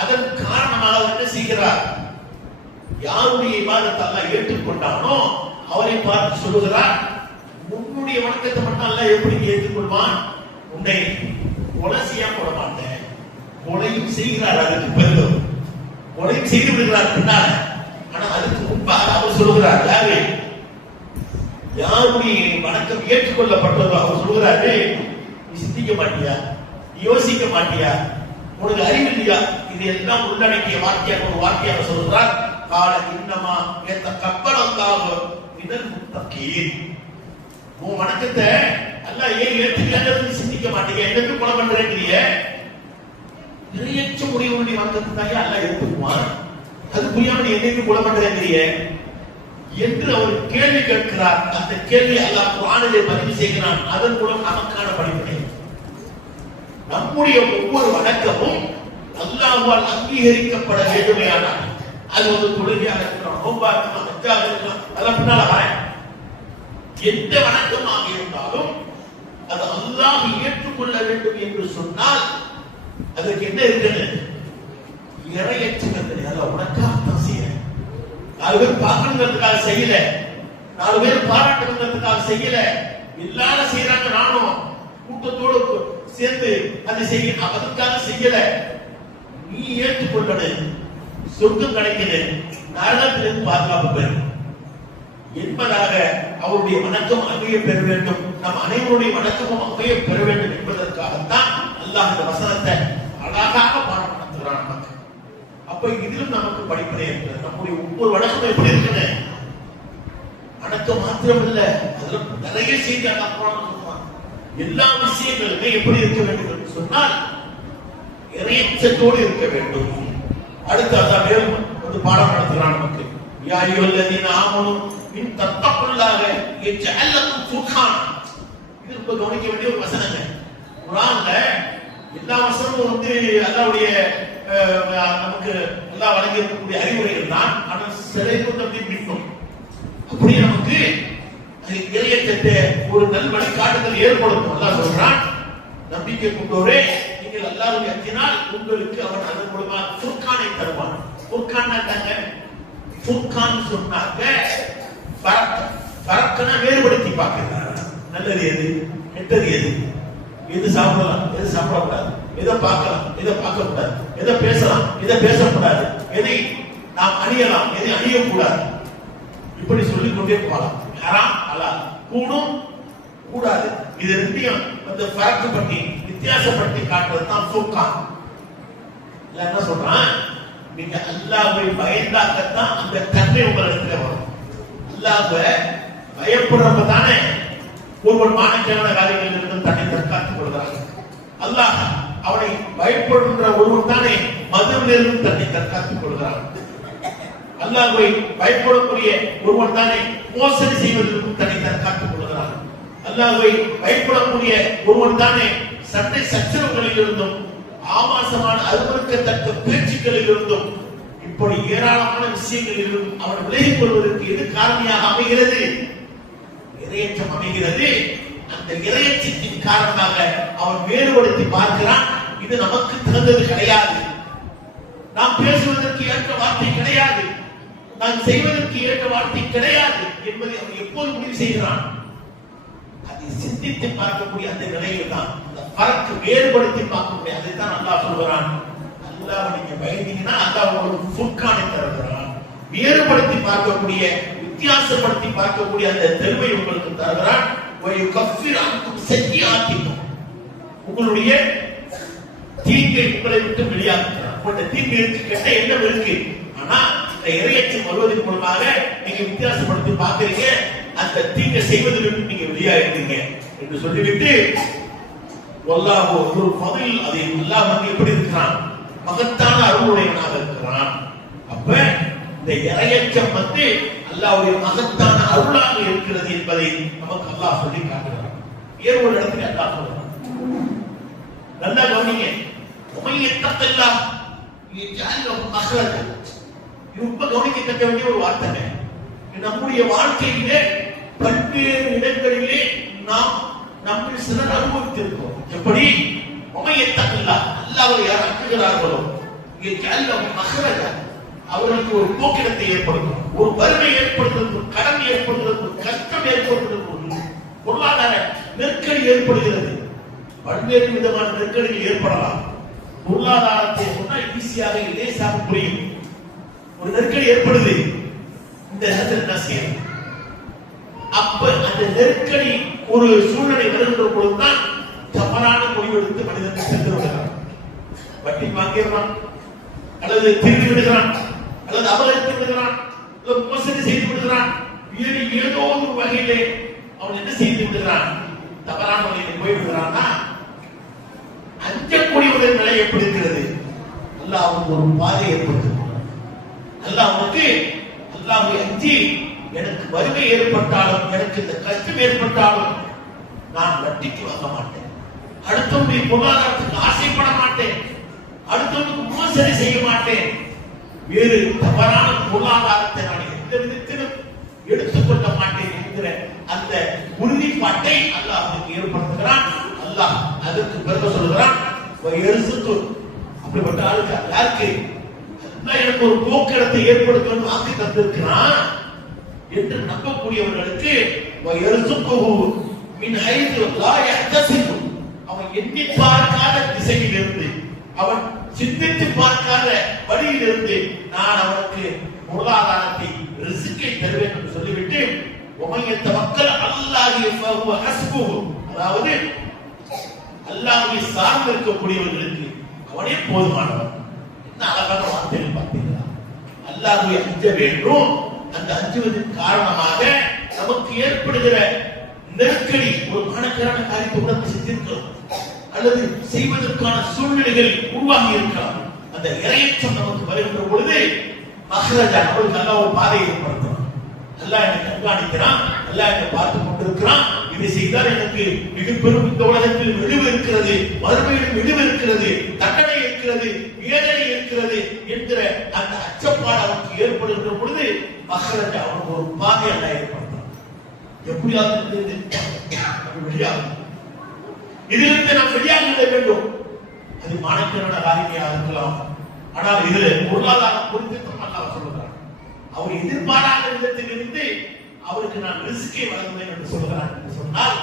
அதன் காரணமாக என்ன செய்கிறார்? யாருடைய இபாதத்தை அல்லாஹ் ஏற்றுக்கொண்டானோ அவரை பார்த்து சொல்லுகிறார், உன்னுடைய வணக்கத்தை மட்டும் அல்லாஹ் எப்படி ஏற்றுக்கொள்வான்? உன்னை கொலை செய்ய போட மாட்டேன். கொலையும் செய்கிறார், அதுக்கு பிறகு கொலையும் செய்து விடுகிறார் பின்னால். ஆனா அதுக்கு முன்பாக அவர் சொல்லுகிறார், யாரு யாருடைய வணக்கம் ஏற்றுக்கொள்ளப்பட்டதோ அவர் சொல்லுகிறாரு, நீ சிந்திக்க மாட்டியா, யோசிக்க மாட்டியா, உனக்கு அறிவு இல்லையா? இது எல்லாம் உள்ளடக்கிய வார்த்தையாக ஒரு வார்த்தையாக சொல்றார். கால இன்னமா எத்தக்கப்பலல்லாஹு மினல் முத்தகீன். உன் வணக்கத்தை அல்லாஹ் ஏன் ஏற்றுக்கலன்னு சிந்திக்க மாட்டீங்க. என்னது கொலை பண்றேங்கறிய? நிறையச்ச முடிவுடைய வணக்கத்தை தான் அல்லாஹ் ஏற்றுக்குவான். அது புரியாம நீ என்னைக்கு கொலை பண்றேங்கறிய என்று அவர் கேள்வி கேட்கிறார். அந்த கேள்வி அல்லாஹ் குர்ஆனிலே பதிவு செய்கிறான். அதன் மூலம் நமக்கான படிப்பினை. நம்முடைய ஒவ்வொரு வணக்கமும் அல்லாஹ்வால் அங்கீகரிக்கப்பட வேண்டுமேயானால் அது ஒரு தொழுகையாக இருக்கலாம், நோம்பாக இருக்கலாம், ஹஜ்ஜாக இருக்கலாம், அதெல்லாம் பின்னால வரேன். எந்த வணக்கமாக இருந்தாலும் அது அல்லாஹ் ஏற்றுக்கொள்ள வேண்டும் என்று சொன்னால் அதற்கு என்ன இருக்கிறது? இறையச்சங்கள். அதை உனக்காக செய்யல, 4 பேர் பார்க்கணுங்கிறதுக்காக செய்யல, 4 பேர் பாராட்டணுங்கிறதுக்காக செய்யல, எல்லாரும் செய்யறாங்க நானும் கூட்டத்தோடு சேர்ந்து அதை செய்ய அதற்காக செய்யல. நீ ஏற்றுக்கொள்ளணும், சொர்க்கம் கிடைக்குது, நரகத்திலிருந்து பாதுகாப்பு பெறும் என்பதாக அவருடைய வணக்கம் அமைய பெற வேண்டும். நம் அனைவருடைய வணக்கமும் அமைய பெற வேண்டும் என்பதற்காகத்தான் அல்லாஹ் இந்த வசனத்தை அழகாக பாடம் நடத்துகிறான் நமக்கு. அப்ப இதிலும் நமக்கு படிப்பினை இருக்கிறது. நம்முடைய ஒவ்வொரு வணக்கமும் எப்படி இருக்குது? வணக்கம் மாத்திரம் இல்ல, அதுல நிறைய செய்தி அல்லாஹ் எல்லா விஷயங்களுமே எப்படி இருக்க வேண்டும் என்று சொன்னால் இறையச்சத்தோடு இருக்க வேண்டும். அடுத்து அதான் மேலும் வந்து பாடம் நடத்துகிறான் நமக்கு. யா அய்யுஹல்லதீன ஆமனூ இன் தத்தகுல்லாஹ யஜ்அல் லக்கும் ஃபுர்கான். இது ரொம்ப கவனிக்க வேண்டிய ஒரு வசனங்க. குர்ஆன்ல எல்லா வசனமும் வந்து அல்லாஹ்வுடைய நமக்கு அல்லாஹ் வழங்கி இருக்கக்கூடிய அறிவுரைகள் தான். ஆனால் சிலை கொண்டு மின்னும் அப்படியே நமக்கு இறையச்சத்தை ஒரு நல் வழிகாட்டுதல் ஏற்படுத்தும். அல்லாஹ் சொல்றான், நம்பிக்கை கொண்டோரே நீங்கள் அல்லாஹ்வை அஞ்சினால் உங்களுக்கு அவன் அதன் மூலமா ஃபுர்கானை தருவான். ஃபுர்கான் என்னங்க? ஃபுர்கான் சொன்னாங்க ஃபரக்கன வேறுபடுத்தி பார்க்கிறார். நல்லது எது, கெட்டது எது, எது சாப்பிடலாம், எது சாப்பிடக்கூடாது, எதை பார்க்கலாம், எதை பார்க்க கூடாது, எதை பேசலாம், எதை பேசக்கூடாது, எதை நாம் அணியலாம், எதை அணியக்கூடாது, இப்படி சொல்லிக் கொண்டே போகலாம். ஹராம் ஹலால், கூடும் கூடாது, இது ரெண்டையும் வந்து ஃபரக் பண்ணி வித்தியாசப்படுத்தி காட்டுறது தான் ஃபுர்கான். என்ன சொல்றான்? நீங்க அல்லாஹ்வை பயந்தாக்கத்தான் அந்த தன்மை உங்களிடத்துல வரும். அல்லாஹ்வை பயப்படுறப்ப தானே ஒருவன் மானக்கேடான காரியங்களில் இருந்து தன்னை தற்காத்துக் கொள்கிறான். அல்லாஹ் அவனை பயப்படுகின்ற ஒருவன் தானே மதுவிலிருந்து தன்னை தற்காத்துக் கொள்கிறான். அல்லாஹ்வை பயப்படக்கூடிய ஒருவன் தானே மோசடி செய்வதற்கும் தன்னை தற்காத்துக் கொள்கிறான். அல்லாஹ்வை பயப்படக்கூடிய ஒருவன் தானே சண்டை சச்சரவுகளில் இருந்தும் ஆபாசமான அருவருக்கத்தக்க பேச்சுக்களில் இருந்தும் இப்படி ஏராளமான விஷயங்களில் இருந்தும் அவன் விலகிக் கொள்வதற்கு எது காரணியாக அமைகிறது? இறையச்சம் அமைகிறது. அந்த இறையச்சத்தின் காரணமாக அவன் வேறுபடுத்தி பார்க்கிறான். இது நமக்கு தகுந்தது கிடையாது, நாம் பேசுவதற்கு ஏற்ற வார்த்தை கிடையாது, நான் செய்வதற்கு ஏற்ற வார்த்தை கிடையாது என்பதை அவன் எப்போது முடிவு செய்கிறான்? அதை சிந்தித்து பார்க்கக்கூடிய அந்த நிலையில் தான் அந்த ஃபரக் வேறுபடுத்தி பார்க்கக்கூடிய அதைத்தான் அல்லாஹ் சொல்கிறான். அல்லாஹ் நீங்க பயந்தீங்கன்னா அல்லாஹ் உங்களுக்கு ஃபுர்கானை தருகிறான். வேறுபடுத்தி பார்க்கக்கூடிய, வித்தியாசப்படுத்தி பார்க்கக்கூடிய அந்த தெளிவை உங்களுக்கு தருகிறான். வயுகஃபிர் அன்கும் ஸய்யிஆத்திக்கும், உங்களுடைய தீங்கை உங்களை விட்டு வெளியாக்குகிறான். உங்களுடைய தீங்கு இருக்கு, கெட்ட எண்ணம் இருக்கு, ஆனா இந்த இறையச்சம் வருவதன் மூலமாக நீங்க வித்தியாசப்படுத்தி பார்க்கிறீங்க, அந்த தீங்கை செய்வதிலிருந்து நீங்க வெளியாகிறீங்க என்று சொல்லிவிட்டு வல்லாஹு ஒரு ஃபதில், அதை அல்லாஹ் வந்து எப்படி இருக்கிறான்? மகத்தான அருளுடையவனாக இருக்கிறான். அப்ப இந்த இறையச்சம் வந்து அல்லாஹ்வுடைய மகத்தான அருளாக இருக்கிறது என்பதை நமக்கு அல்லாஹ் சொல்லி காட்டுகிறான். வேறு ஒரு இடத்துல அல்லாஹ் சொல்றான், நல்லா கவனிங்க. உமையத்தல்லாஹ் யஜ்அல் லஹு மக்ரஜா. ரொம்ப கவனிக்கத்தக்க வேண்டிய ஒரு வார்த்தை. நம்முடைய வாழ்க்கையிலே பல்வேறு இடங்களிலே நாம் நம்மில் சிலர் அனுபவித்திருக்கிறோம். எப்படி? உமையத்தல்லாஹ், அல்லாஹ்வை யார் அஞ்சுகிறார்களோ யஜ்அல் லஹு மக்ரஜா, அவர்களுக்கு ஒரு போக்கிடத்தை ஏற்படுத்தும், ஒரு வறுமை ஏற்படுகிறது, கடன் ஏற்படுகிறது, கஷ்டம் ஏற்படுகிறது, பொருளாதார நெருக்கடி ஏற்படுகிறது. பல்வேறு விதமான நெருக்கடிகள் ஏற்படலாம். பொருளாதாரத்தை சொன்னா ஈஸியாக லேசாக புரியும். ஒரு நெருக்கடி ஏற்படுது, இந்த நேரத்தில் என்ன செய்யணும்? அப்ப அந்த நெருக்கடி ஒரு சூழ்நிலை வருகின்ற பொழுதுதான் தவறான முடிவெடுத்து மனிதர்கள் சென்று விடுகிறார். வட்டி வாங்கிடுறான், அல்லது திருடி விடுகிறான், அல்லது அபகரித்து விடுகிறான், அல்லது மோசடி செய்து விடுகிறான், வேறு ஏதோ ஒரு வகையிலே அவன் என்ன செய்து விடுகிறான், தவறான வழியில் போய் விடுகிறான்னா அஞ்சக்கூடியவருடைய நிலை எப்படி இருக்கிறது? அல்லாஹ் அவனுக்கு ஒரு பாதை ஏற்படுத்துகிறான். அல்லாஹ் அவனுக்கு அல்லாஹ்வை அஞ்சி எனக்கு வறுமை ஏற்பட்டாலும் எனக்கு இந்த கஷ்டம் ஏற்பட்டாலும் நான் வட்டிக்கு வாங்க மாட்டேன், அடுத்தவனுடைய பொருளாதாரத்துக்கு ஆசைப்பட மாட்டேன், அடுத்தவனுக்கு மோசடி செய்ய மாட்டேன், வேறு தவறான பொருளாதாரத்தை நான் எந்த விதத்திலும் எடுத்துக்கொள்ள மாட்டேன் என்கிற அந்த உறுதிப்பாட்டை அல்லாஹ் அவனுக்கு ஏற்படுத்துகிறான். அல்லாஹ் அதற்கு பிறகு சொல்கிறான், அப்படிப்பட்ட ஆளுக்கு யாருக்கு அல்லாஹ் எனக்கு ஒரு போக்கிடத்தை ஏற்படுத்தணும் ஆக்கி தந்திருக்கிறான் என்று நம்பக்கூடியவர்களுக்கு அவன் எண்ணி பார்க்காத திசையிலிருந்து, அவன் சிந்தித்து பார்க்காத வழியிலிருந்து நான் அவனுக்கு பொருளாதாரத்தை ரிஸ்கை தருவேன் என்று சொல்லிவிட்டு மக்கள் அதாவது அல்லாஹ்வை சார்ந்து இருக்கக்கூடியவர்களுக்கு அவனே போதுமானவன். என்ன அழகான வார்த்தைகள் பார்த்தீங்களா? அல்லாஹ்வை அஞ்ச வேண்டும். அந்த அஞ்சுவதன் காரணமாக நமக்கு ஏற்படுகிற நெருக்கடி, ஒரு மனக்கரான காரியத்தை கூட செஞ்சிருக்கிறோம் அல்லது செய்வதற்கான சூழ்நிலைகள் உருவாகி இருக்கலாம். அந்த இறையச்சம் நமக்கு வருகின்ற பொழுது மஹ்ரஜா நமக்கு அல்லாஹ் ஒரு பாதையை ஏற்படுத்தும். அல்லாஹ் என்னை கண்காணிக்கிறான், அல்லாஹ் என்னை பார்த்து கொண்டிருக்கிறான், இதை செய்தால் எனக்கு மிக பெரும் இந்த உலகத்தில் விடுவு இருக்கிறது, மறுமையில் விடுவு இருக்கிறது, தண்டனை இருக்கிறது, வேதனை இருக்கிறது என்கிற அந்த அச்சப்பாடு அவனுக்கு ஏற்படுகின்ற பொழுது மஹ்ரஜா அவனுக்கு ஒரு பாதை அல்லாஹ் ஏற்படுத்தும். எப்படியாவது வெளியாகும், இதிலிருந்து நாம் வெளியாக வேண்டும். அது மாணக்கரோட காரியமாக இருக்கலாம். ஆனால் இதுல பொருளாதாரம் குறித்து அல்லாஹ் சொல்லுகிறார். அவர் எதிர்பாராத விதத்தில் இருந்து அவருக்கு நான் ரிஸ்கை வழங்குவேன் என்று சொல்கிறார். என்று சொன்னால்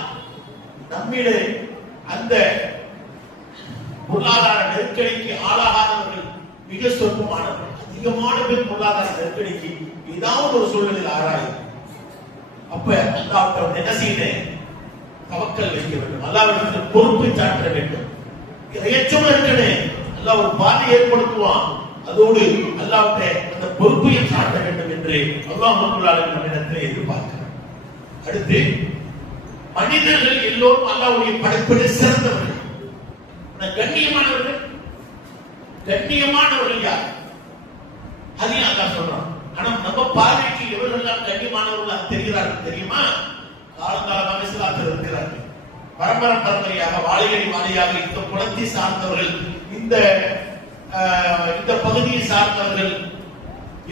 நம்மிலே அந்த பொருளாதார நெருக்கடிக்கு ஆளாகாதவர்கள் மிக சொற்பமானவர்கள். அதிகமான பேர் பொருளாதார நெருக்கடிக்கு ஏதாவது ஒரு சூழ்நிலையில் ஆராயும். அப்ப அல்லாஹ்விடம் என்ன செய்யணும்? தவக்கல் வைக்க வேண்டும். அல்லாஹ்விடத்தில் பொறுப்பை சாட்ட வேண்டும். இறையச்சம் இருக்கணும். அல்லாஹ் ஒரு பாதை ஏற்படுத்துவான். அதோடு அல்லாஹ்விட அந்த பொறுப்பை சாட்ட வேண்டும் என்று அல்லாஹ் ரப்பல் ஆலமீன் நம்மிடத்தில் எதிர்பார்க்கிறார். அடுத்து மனிதர்கள் எல்லோரும் அல்லாஹ்வுடைய படைப்பிலே சிறந்தவர்கள், கண்ணியமானவர்கள். கண்ணியமானவர்கள் யார்? அதையும் அல்லாஹ் சொல்றான். ஆனா நம்ம பார்வைக்கு எவர்களெல்லாம் கண்ணியமானவர்களாக தெரிகிறார்கள் தெரியுமா? காலங்காலமாக இஸ்லாத்தில் இருக்கிறார்கள். பரம்பரையாக வாழையடி வாழையாக இந்த குலத்தை சார்ந்தவர்கள், இந்த பகுதியை சார்ந்தவர்கள்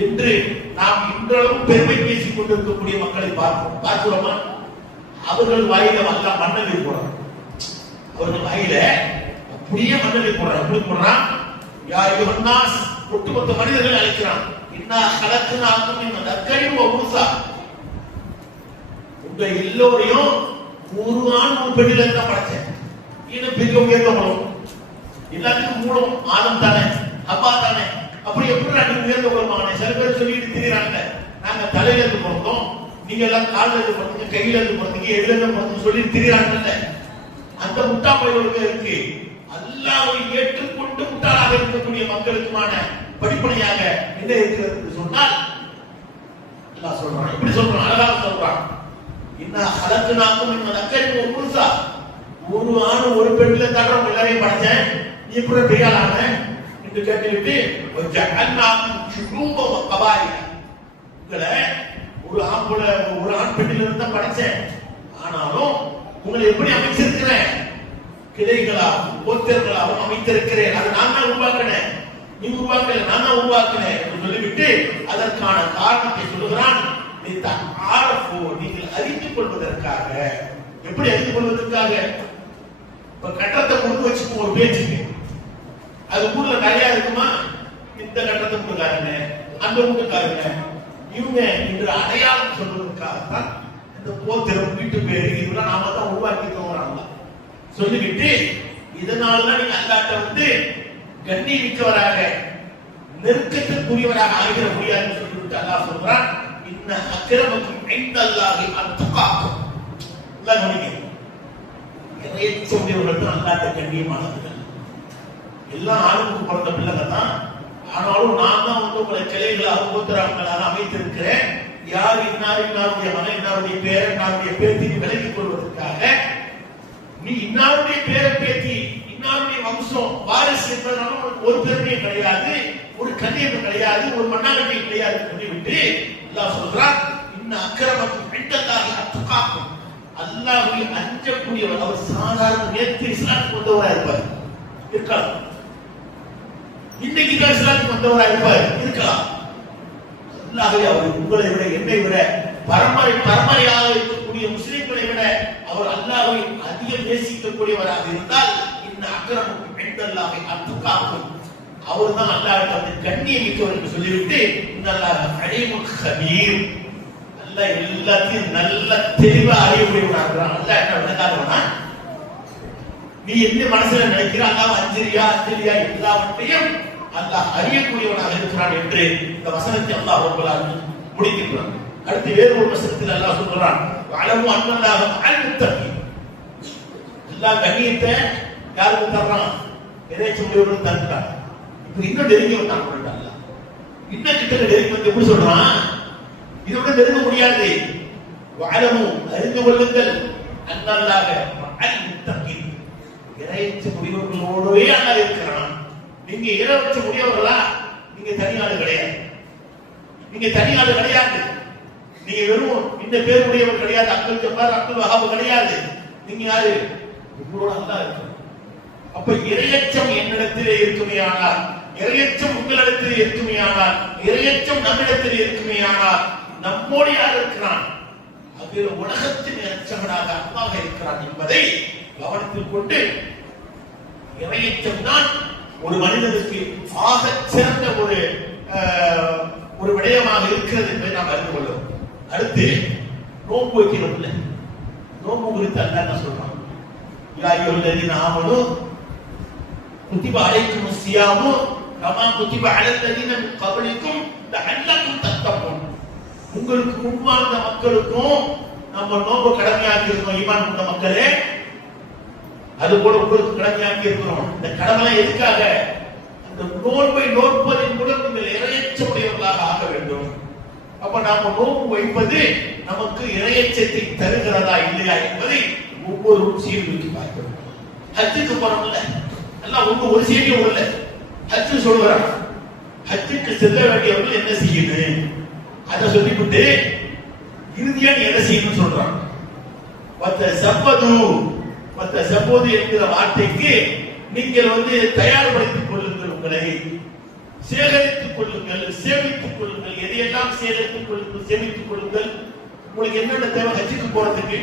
என்று நாம் இன்றளவும் பெருமை பேசிக் கொண்டிருக்கக்கூடிய மக்களை பார்க்கிறோமா? அவர்கள் வாயில அல்ல மண்ணலை போடுறான். அவர்கள் வாயில அப்படியே மண்ணலை போடுறான். எப்படி போடுறான்? யார் யுவன்னாஸ், ஒட்டுமொத்த மனிதர்கள் அழைக்கிறான். இன்னா கலக்குனாக்கும் இந்த நற்கழிவு உருசா, உங்க எல்லோரையும் ஒரு ஆண் ஒரு பெண்ணில தான் படைச்சேன். இன்னும் பெரிய உயர்ந்தவங்களும் எல்லாத்துக்கும் மூலம் ஆதம் தானே, அப்பா தானே, அப்படி எப்படி ரெண்டு உயர்ந்த குலமானே? சில பேர் சொல்லிட்டு திரிகிறாங்க, நாங்க தலையில இருந்து பிறந்தோம், நீங்க எல்லாம் காலில் இருந்து பிறந்தீங்க, கையில இருந்து பிறந்தீங்க, எதுல இருந்து பிறந்தீங்க சொல்லி திரிகிறாங்கல்ல. அந்த முட்டா பயிர்களுக்கு இருக்கு. அல்லாஹ்வை ஏற்றுக்கொண்டு முட்டாளாக இருக்கக்கூடிய மக்களுக்குமான படிப்பனையாக என்ன இருக்கிறது என்று சொன்னால் அல்லாஹ் சொல்றான். எப்படி சொல்றான்? அழகாக சொல்றான். இன்னா ஹலக்னாக்கும் மின் தக்கரின் வ உன்ஸா, ஒரு ஆண் ஒரு பெண்ணில தடவை எல்லாரையும் படைச்சேன், நீ எப்படி பெரியாளான என்று கேட்டுவிட்டு வஜஅல்னாக்கும் ஷுஊபன் வ கபாயில, உங்களை ஒரு ஆண் பெண்ணில இருந்து தான் படைச்சேன், ஆனாலும் உங்களை எப்படி அமைச்சிருக்கிறேன்? கிளைகளாகவும் கோத்திரங்களாகவும் அமைத்திருக்கிறேன். அது நான் தான் உருவாக்கினேன், நீ உருவாக்கல, நான் தான் உருவாக்கினேன் என்று சொல்லிவிட்டு அதற்கான காரணத்தை சொல்லுகிறான். நீங்கள் அறிந்து கொள்வதற்காக. எப்படி அறிந்து கொள்வதற்காக? இப்ப கட்டத்தை கொண்டு வச்சுக்கோ, ஒரு பேச்சுக்கு அது ஊர்ல நிறைய இருக்குமா? இந்த கட்டத்தை கொடுக்காருங்க, அந்த வீட்டுக்காருங்க, இவங்க என்று அடையாளம் சொல்வதற்காகத்தான் இந்த கோத்திரம், வீட்டு பேரு இதெல்லாம் நாம தான் உருவாக்கி தோறாங்க சொல்லிவிட்டு, இதனாலதான் நீங்க அல்லாட்ட வந்து கண்ணி மிக்கவராக நெருக்கத்திற்குரியவராக ஆகிற முடியாதுன்னு சொல்லிவிட்டு அல்லாஹ் சொல்றான். இன்ன அக்ரமக்கும் இன்தல்லாஹி அத்காக்கும். அல்லாஹ் நோனிங்க இறையச்சமுடையவர்கள் தான் அல்லாஹ்வுடைய கண்ணியமானவர்கள். எல்லாம் ஆளுக்கு பிறந்த பிள்ளைங்க தான். ஆனாலும் நான் தான் வந்து உங்களை கிளைகளாக கோத்திரங்களாக அமைத்திருக்கிறேன். யார் இன்னாருடைய மகன், இன்னாருடைய பேரன், இன்னாருடைய பேத்தி விலகிக் கொள்வதற்காக நீ இன்னாருடைய பேரன் பேத்தி இன்னாருடைய வம்சம் வாரிசு என்பதனால ஒரு பெருமையும் கிடையாது, ஒரு கண்ணியம் கிடையாது, ஒரு மண்ணாங்கட்டியும் கிடையாது சொல்லிவிட்டு அல்லாஹ் சொல்றான், இன்ன அக்ரமக்கும் இன்டல்லாஹி அத்காக்கும். அல்லாஹ்வை அஞ்சக்கூடியவர். அவர் சாதாரண நேற்று இஸ்லாத்துக்கு வந்தவராக இருப்பார், இருக்கலாம். இன்னைக்கு தான் இஸ்லாத்துக்கு வந்தவராக இருப்பார், இருக்கலாம். அல்லாஹ்வை அவர் உங்களை விட என்னை விட பரம்பரையாக இருக்கக்கூடிய முஸ்லிம்களை விட அவர் அல்லாஹ்வை அதிகம் நேசிக்கக்கூடியவராக இருந்தால் இந்த அக்ரமக்கும் இன்டல்லாஹி அத்காக்கும். அவர் தான் அல்லாஹ்விடம் வந்து கண்ணியம் மிக்கவர் என்று சொல்லிவிட்டு இந்த அல்லாஹ் அலீமுல் கபீர், அல்லாஹ் எல்லாத்தையும் நல்ல தெளிவா அறியக்கூடியவனாக இருக்கிறான். அல்லாஹ் என்ன விளக்காதவனா, நீ என்ன மனசுல நினைக்கிற அல்லாஹ் அஞ்சலியா எல்லாவற்றையும் அல்லாஹ் அறியக்கூடியவனாக இருக்கிறான் என்று இந்த வசனத்தை அல்லாஹ் ரப்பல் முடிக்கிறான். அடுத்து வேறு ஒரு வசனத்தில் அல்லாஹ் சொல்றான், வஅலமு அன்னல்லாஹ மஅல் முத்தகீன். அல்லாஹ் கண்ணியத்தை யாருக்கு தர்றான்? இறைச்சி உடையவர்களுக்கு தர்றான். இப்ப இன்னும் நெருங்கி வந்தான் அல்லாஹ். இன்னும் கிட்ட நெருங்கி வந்து எப்படி சொல்றான்? இதோட நெருங்க முடியாது. வஅலமு அறிந்து கொள்ளுங்கள், அன்னல்லாஹ மஅல் முத்தகீன். இறைச்சி உடையவர்களோடவே அல்லாஹ் இருக்கிறான். நீங்க இறைச்சி உடையவர்களா? நீங்க தனியாளு கிடையாது. நீங்க தனியாளு கிடையாது. நீங்க வெறும் இந்த பேர் உடையவர் கிடையாது. அப்துல் ஜப்பார், அப்துல் வஹாப் கிடையாது. நீங்க யாரு? உங்களோட அல்லாஹ் இருக்கு. அப்ப இறையச்சம் என்னிடத்திலே இருக்குமேயானால், இறையச்சம் உங்களிடத்திலே இருக்குமேயானால், இறையச்சம் நம்மிடத்திலே இருக்குமேயானால் நம்மோடு யார் இருக்கிறான்? அதில் உலகத்தின் அச்சமனாக அல்லாஹ் இருக்கிறான் என்பதை கவனத்தில் கொண்டு இறையச்சம் தான் ஒரு மனிதனுக்கு ஆக சிறந்த ஒரு விடயமாக இருக்கிறது என்பதை நாம் அறிந்து கொள்ளும். அடுத்து நோன்பு வைக்கிறோம். நோன்பு குறித்து அல்லாஹ் என்ன சொல்றான்? யா அய்யுஹல்லதீன ஆமனூ குத்திப அலைக்குமுஸ் ஸியாமு கமா குத்திப அலல்லதீன மின் கப்லிக்கும் லஅல்லக்கும் தத்தகூன். உங்களுக்கு முன்வாழ்ந்த மக்களுக்கும் நம்ம நோன்பு கடமையாக்கி இருக்கோம். ஈமான் கொண்ட மக்களே, அது போல உங்களுக்கு கடமையாக்கி இருக்கிறோம். இந்த கடமை எதுக்காக? அந்த நோன்பை நோற்பதின் மூலம் நீங்கள் இறையச்சமுடையவர்களாக ஆக வேண்டும். அப்ப நாம நோன்பு வைப்பது நமக்கு இறையச்சத்தை தருகிறதா இல்லையா என்பதை ஒவ்வொரு சீர்தூக்கி பார்க்கிறோம். ஹஜ்ஜுக்கு போறோம்ல, எல்லாம் ஒரு செய்தியும் இல்ல. ஹஜ்ஜு சொல்றான், ஹஜ்ஜுக்கு செல்ல வேண்டியவர்கள் என்ன செய்யணும் அதை சொல்லிவிட்டு இறுதியா நீ என்ன செய்யணும் சொல்றான். சப்போது என்கிற வார்த்தைக்கு நீங்கள் தயார்படுத்திக் கொள்ளுங்கள், உங்களை சேகரித்துக் கொள்ளுங்கள், சேமித்துக் கொள்ளுங்கள். எதையெல்லாம் சேகரித்துக் கொள்ளுங்கள், சேமித்துக் கொள்ளுங்கள். உங்களுக்கு என்னென்ன தேவை? ஹஜ்ஜுக்கு போறதுக்கு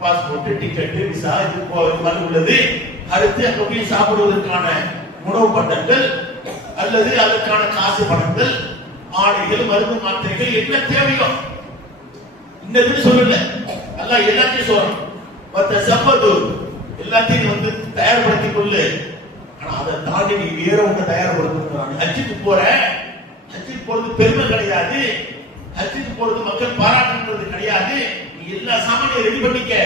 பாஸ்போர்ட், டிக்கெட், விசா இது உள்ளது. அடுத்து அங்க போய் சாப்பிடுவதற்கான உணவு பண்டங்கள் அல்லது அதற்கான காசு பணங்கள், ஆடைகள், மருந்து மாத்திரைகள் என்ன தேவையோ இந்த இது சொல்லல. அல்லாஹ் எல்லாத்தையும் சொல்றான். எல்லாத்தையும் தயார்படுத்திக் கொள்ளு. ஆனா அதை தாண்டி நீ வேற ஒன்று தயார்படுத்துறாங்க. ஹஜ்ஜுக்கு போற, ஹஜ்ஜுக்கு போறது பெருமை கிடையாது, ஹஜ்ஜுக்கு போறது மக்கள் பாராட்டுறது கிடையாது. நீ எல்லா சாமானையும் ரெடி பண்ணிக்கிட்டு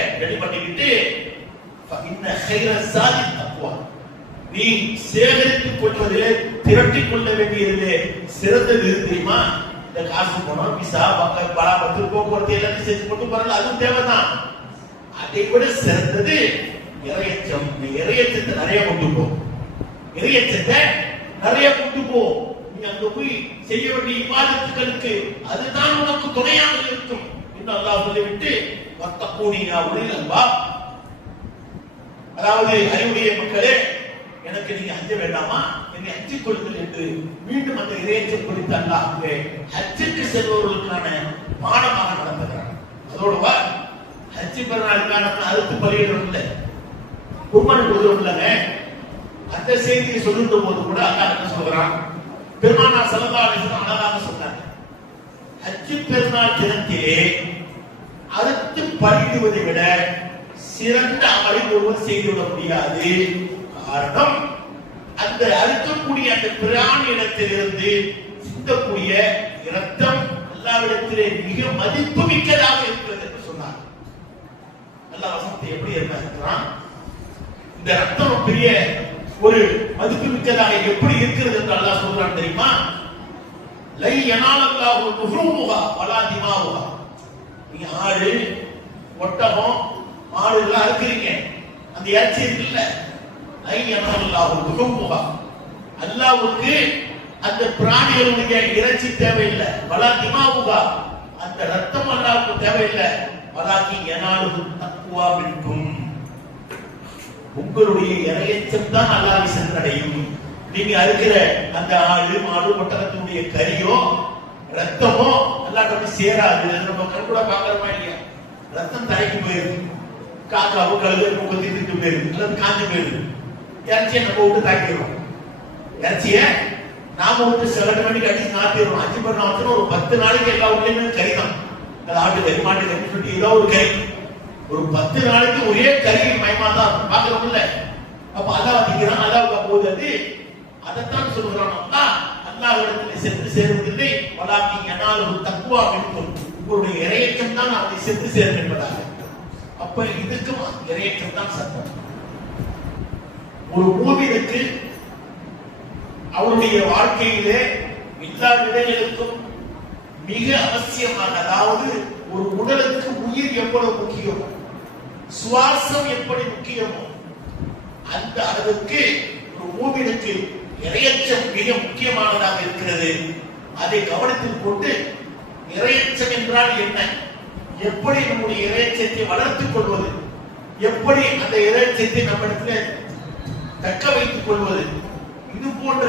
நீ சேகரித்துக் கொள்வதிலே, திரட்டிக் கொள்ள வேண்டியதிலே சிறந்தது தெரியுமா? இந்த காசு பணம், விசா, பலாபத்து, போக்குவரத்து எல்லாத்தையும் செஞ்சு கொண்டு போறாங்க, அதுவும் தேவைதான். அதை விட சிறந்தது இறையச்சம். நீ இறையச்சத்தை நிறைய கொண்டு போ, இறையச்சத்தை நிறைய கொண்டு போ. நீ அங்க போய் செய்ய வேண்டிய இபாதத்துகளுக்கு அதுதான் உனக்கு துணையாக இருக்கும் என்று அல்லாஹ் சொல்லிவிட்டு வத்தகூனியா உலில் அல்பாப், அதாவது அறிவுடைய மக்களே, எனக்கு நீங்க அஞ்ச வேண்டாமா, என்னை அஞ்சிக் கொள்ளுங்கள் என்று மீண்டும் அந்த இறையச்சம் குறித்து அல்லாஹ் ஹஜ்ஜுக்கு செல்பவர்களுக்கான பாடமாக நடத்துகிறார். அதோட ஹஜ்ஜு பெருநாளுக்கான அறுத்து பலியிடும் இல்லை, குர்பானி கொடுக்கிறோம் இல்லைங்க. அந்த செய்தியை சொல்லுகிற போது கூட அல்லாஹ் என்ன சொல்கிறான்? பெருமானார் ஸல்லல்லாஹு அலைஹி வஸல்லம் அழகாக சொன்னார், ஹஜ்ஜு பெருநாள் தினத்திலே அறுத்து பலியிடுவதை விட சிறந்த அமலை ஒருவர் செய்துவிட முடியாது. காரணம், அந்த அறுக்கக்கூடிய அந்த பிராணியிடத்திலிருந்து சிந்தக்கூடிய இரத்தம் அல்லாஹ்விடத்திலே மிக மதிப்பு மிக்கதாக இருக்கிறது என்று சொன்னார். அல்லாஹ் வசனத்தை எப்படி இருக்கிறான்? இந்த ரத்தம் பெரிய ஒரு மதிப்புமிக்கதாக எப்படி இருக்கிறது என்று அல்லாஹ் சொல்றான் தெரியுமா? லை யனாலல்லாஹு லுஹூமுஹா வலா திமாவுஹா. நீங்க ஆடு, ஒட்டகம், மாடு எல்லாம் இருக்கிறீங்க, அந்த இறைச்சி இல்ல. லை யனாலல்லாஹு லுஹூமுஹா, அல்லாஹ்வுக்கு அந்த பிராணிகளுடைய இறைச்சி தேவையில்லை. வலா திமாவுஹா, அந்த ரத்தம் அல்லாஹ்வுக்கு தேவையில்லை. வலாக்கி யனாலுஹு தக்வா மின்கும், உங்களுடைய இறையச்சம் தான் அல்லாஹ்வை சென்றடையும். நீங்க அறுக்கிற அந்த ஆடு, மாடு, ஒட்டகத்தினுடைய கறியோ ரத்தமோ அல்லாஹ்ட்ட சேராது. நம்ம கண்கூட பார்க்கறோமா இல்லையா? ரத்தம் தலைக்கு போயிருது, காக்காவோ கழுதை கொத்தி திட்டு போயிருது, அல்லது காஞ்சி போயிருது. இறைச்சியை நம்ம விட்டு தாக்கிடுறோம். இறைச்சியை நாம விட்டு செலவு மணிக்கு அடிச்சு நாத்திடுறோம். 5 பண்ண வச்சுன்னா ஒரு 10 நாளைக்கு எல்லா ஊர்லயுமே கறி தான். அது ஆட்டு கறி, மாட்டு கறி சொல்லிட்டு ஏதோ ஒரு கறி, ஒரு 10 நாளைக்கு ஒரே கறி மயமா தான் பார்க்கிறோம் இல்ல? அப்ப அல்லாஹ் திக்கிறான், அல்லாஹ் போகுது. அதைத்தான் சொல்கிறான், அல்லாஹ்விடத்தில் சென்று சேருவதில்லை. வலாக்கி யனாலுஹு தக்வா மின்கும், உங்களுடைய இறையச்சம் தான் அவனை சென்று சேரும் என்பதாக. அப்ப இதுக்கும் இறையச்சம் தான் சட்டம். ஒரு மூமினுக்கு அவருடைய வாழ்க்கையிலே எல்லா நிலைகளுக்கும் மிக அவசியமாக, அதாவது ஒரு உடலுக்கு உயிர் எவ்வளவு முக்கியமோ, சுவாசம் எப்படி முக்கியமோ, அந்த அளவுக்கு ஒரு மூமினுக்கு இறையச்சம் மிக முக்கியமானதாக இருக்கிறது. அதை கவனத்தில் கொண்டு இறையச்சம் என்றால் என்ன, எப்படி நம்முடைய இறையச்சத்தை வளர்த்துக் கொள்வது, எப்படி அந்த இறையச்சத்தை நம்மிடத்தில் தக்க வைத்துக் கொள்வது, இது போன்ற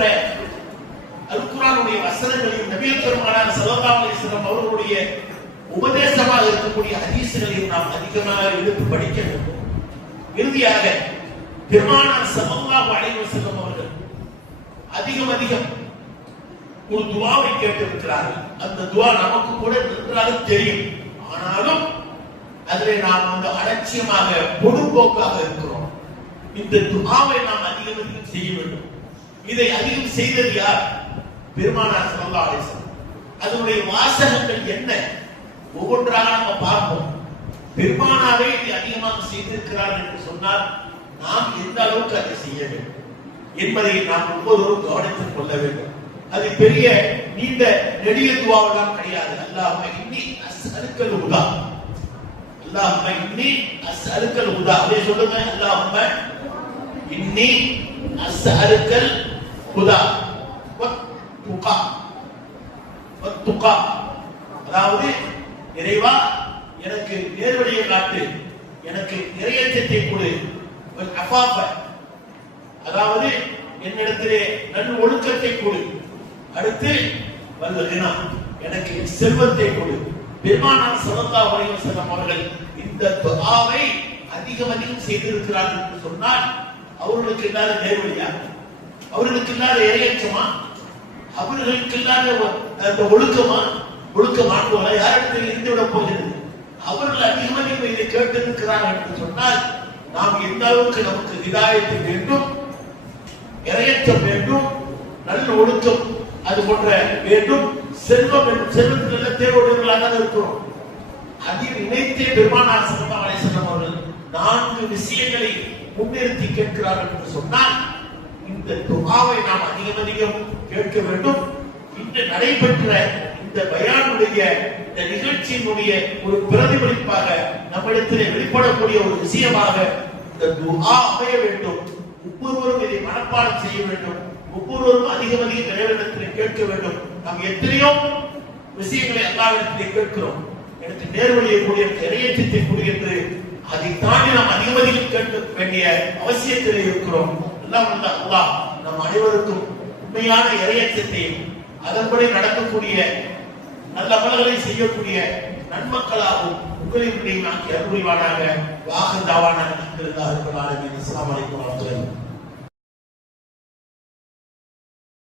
அல்-குர்ஆனுடைய வசனங்களையும் நபிகள் பெருமானார் ஸல்லல்லாஹு அலைஹி வஸல்லம் அவர்களுடைய உபதேசமாக இருக்கக்கூடிய ஹதீஸ்களையும் நாம் அதிகமாக எடுத்து படிக்க வேண்டும். இறுதியாக பெருமானார் ஸல்லல்லாஹு அலைஹி வஸல்லம் அவர்கள் அதிகம் ஒரு துஆவை கேட்டிருக்கிறார்கள். அந்த துஆ நமக்கு கூட நன்றாக தெரியும். ஆனாலும் அதிலே நாம் வந்து அலட்சியமாக பொதுப்போக்காக இருக்கிறோம். இந்த துஆவை நாம் அதிகம் செய்ய வேண்டும். இதை அதிகம் செய்தது யார்? பெருமானார் ஸல்லல்லாஹு அலைஹி வஸல்லம். அதனுடைய வாசகங்கள் என்ன, ஒவ்வொன்றாக நம்ம பார்ப்போம். பெருமானாரை அதிகமாக செய்திருக்கிறார் என்று சொன்னால் நாம் எந்த அளவுக்கு அதை செய்ய வேண்டும் என்பதை நாம் ஒவ்வொருவரும் கவனித்துக் கொள்ள வேண்டும். அது பெரிய நீண்ட நெடிய துஆவெல்லாம் கிடையாது. அல்லாஹும்ம இன்னி அஸ்அலுக்கல் ஹுதா, அல்லாஹும்ம இன்னி அஸ்அலுக்கல் ஹுதா. அதை சொல்லுங்க, அல்லாஹும்ம இன்னி அஸ்அலுக்கல் ஹுதா வத்துகா. வத்துகா அதாவது இறைவா எனக்கு நேர்வழியை காட்டு, எனக்கு இறையச்சத்தை கொடு. அஃபாஃப அதாவது என்னிடத்திலே நல் ஒழுக்கத்தை கொடு. அடுத்து வல்கினா, எனக்கு செல்வத்தை கொடு. பெருமானார் ஸல்லல்லாஹு அலைஹி வஸல்லம் அவர்கள் இந்த துஆவை அதிகம் செய்திருக்கிறார்கள் என்று சொன்னால் அவர்களுக்கு இல்லாத நேர்வழியா, அவர்களுக்கு இல்லாத இறையச்சமா, அவர்களுக்கு இல்லாத அந்த ஒழுக்கமானவர்களா யாரிடத்தில் இருந்து விட போகிறது? அவர்கள் அதிகம் இதை கேட்டிருக்கிறார்கள் என்று சொன்னால் நாம் எந்த அளவுக்கு நமக்கு ஹிதாயத்து வேண்டும், இறையச்சம் வேண்டும், நல்ல ஒழுக்கம் அது போன்ற வேண்டும், செல்வம் வேண்டும். செல்வத்தில் தேர்வுடையவர்களாக இருக்கிறோம். அதில் இணைத்தே பெருமானார் ஸல்லல்லாஹு அலைஹி வஸல்லம் அவர்கள் 4 விஷயங்களை முன்னிறுத்தி கேட்கிறார்கள் என்று சொன்னால் இந்த துஆவை நாம் அதிகம் கேட்க வேண்டும். இன்று நடைபெற்ற இந்த பயானுடைய இந்த நிகழ்ச்சியினுடைய ஒரு பிரதிபலிப்பாக நம்மிடத்திலே வெளிப்படக்கூடிய ஒரு விஷயமாக இந்த துஆ அமைய வேண்டும். ஒவ்வொருவரும் இதை மனப்பாடம் செய்ய வேண்டும். ஒவ்வொருவரும் அதிகம் இறைவனிடத்திலே கேட்க வேண்டும். நாம் எத்தனையோ விஷயங்களை அல்லாஹ்விடத்திலே கேட்கிறோம். எனக்கு நேர்வழியை கூடிய இறையச்சத்தை கூடிய என்று அதை தாண்டி நாம் அதிகம் கேட்க வேண்டிய அவசியத்திலே இருக்கிறோம். அல்லாஹ் நம் அனைவருக்கும் உண்மையான இறையச்சத்தை, அதன்படி நடக்கக்கூடிய நல்ல அமல்களை செய்யக்கூடிய நன்மக்களாகவும் உங்களின் ஆக்கி அருள்வானாக. வாஹிர் தாவானா அல்ஹம்துலில்லாஹி ரப்பில் ஆலமீன். அஸ்ஸலாமு அலைக்கும் வரஹ்மத்துல்லாஹி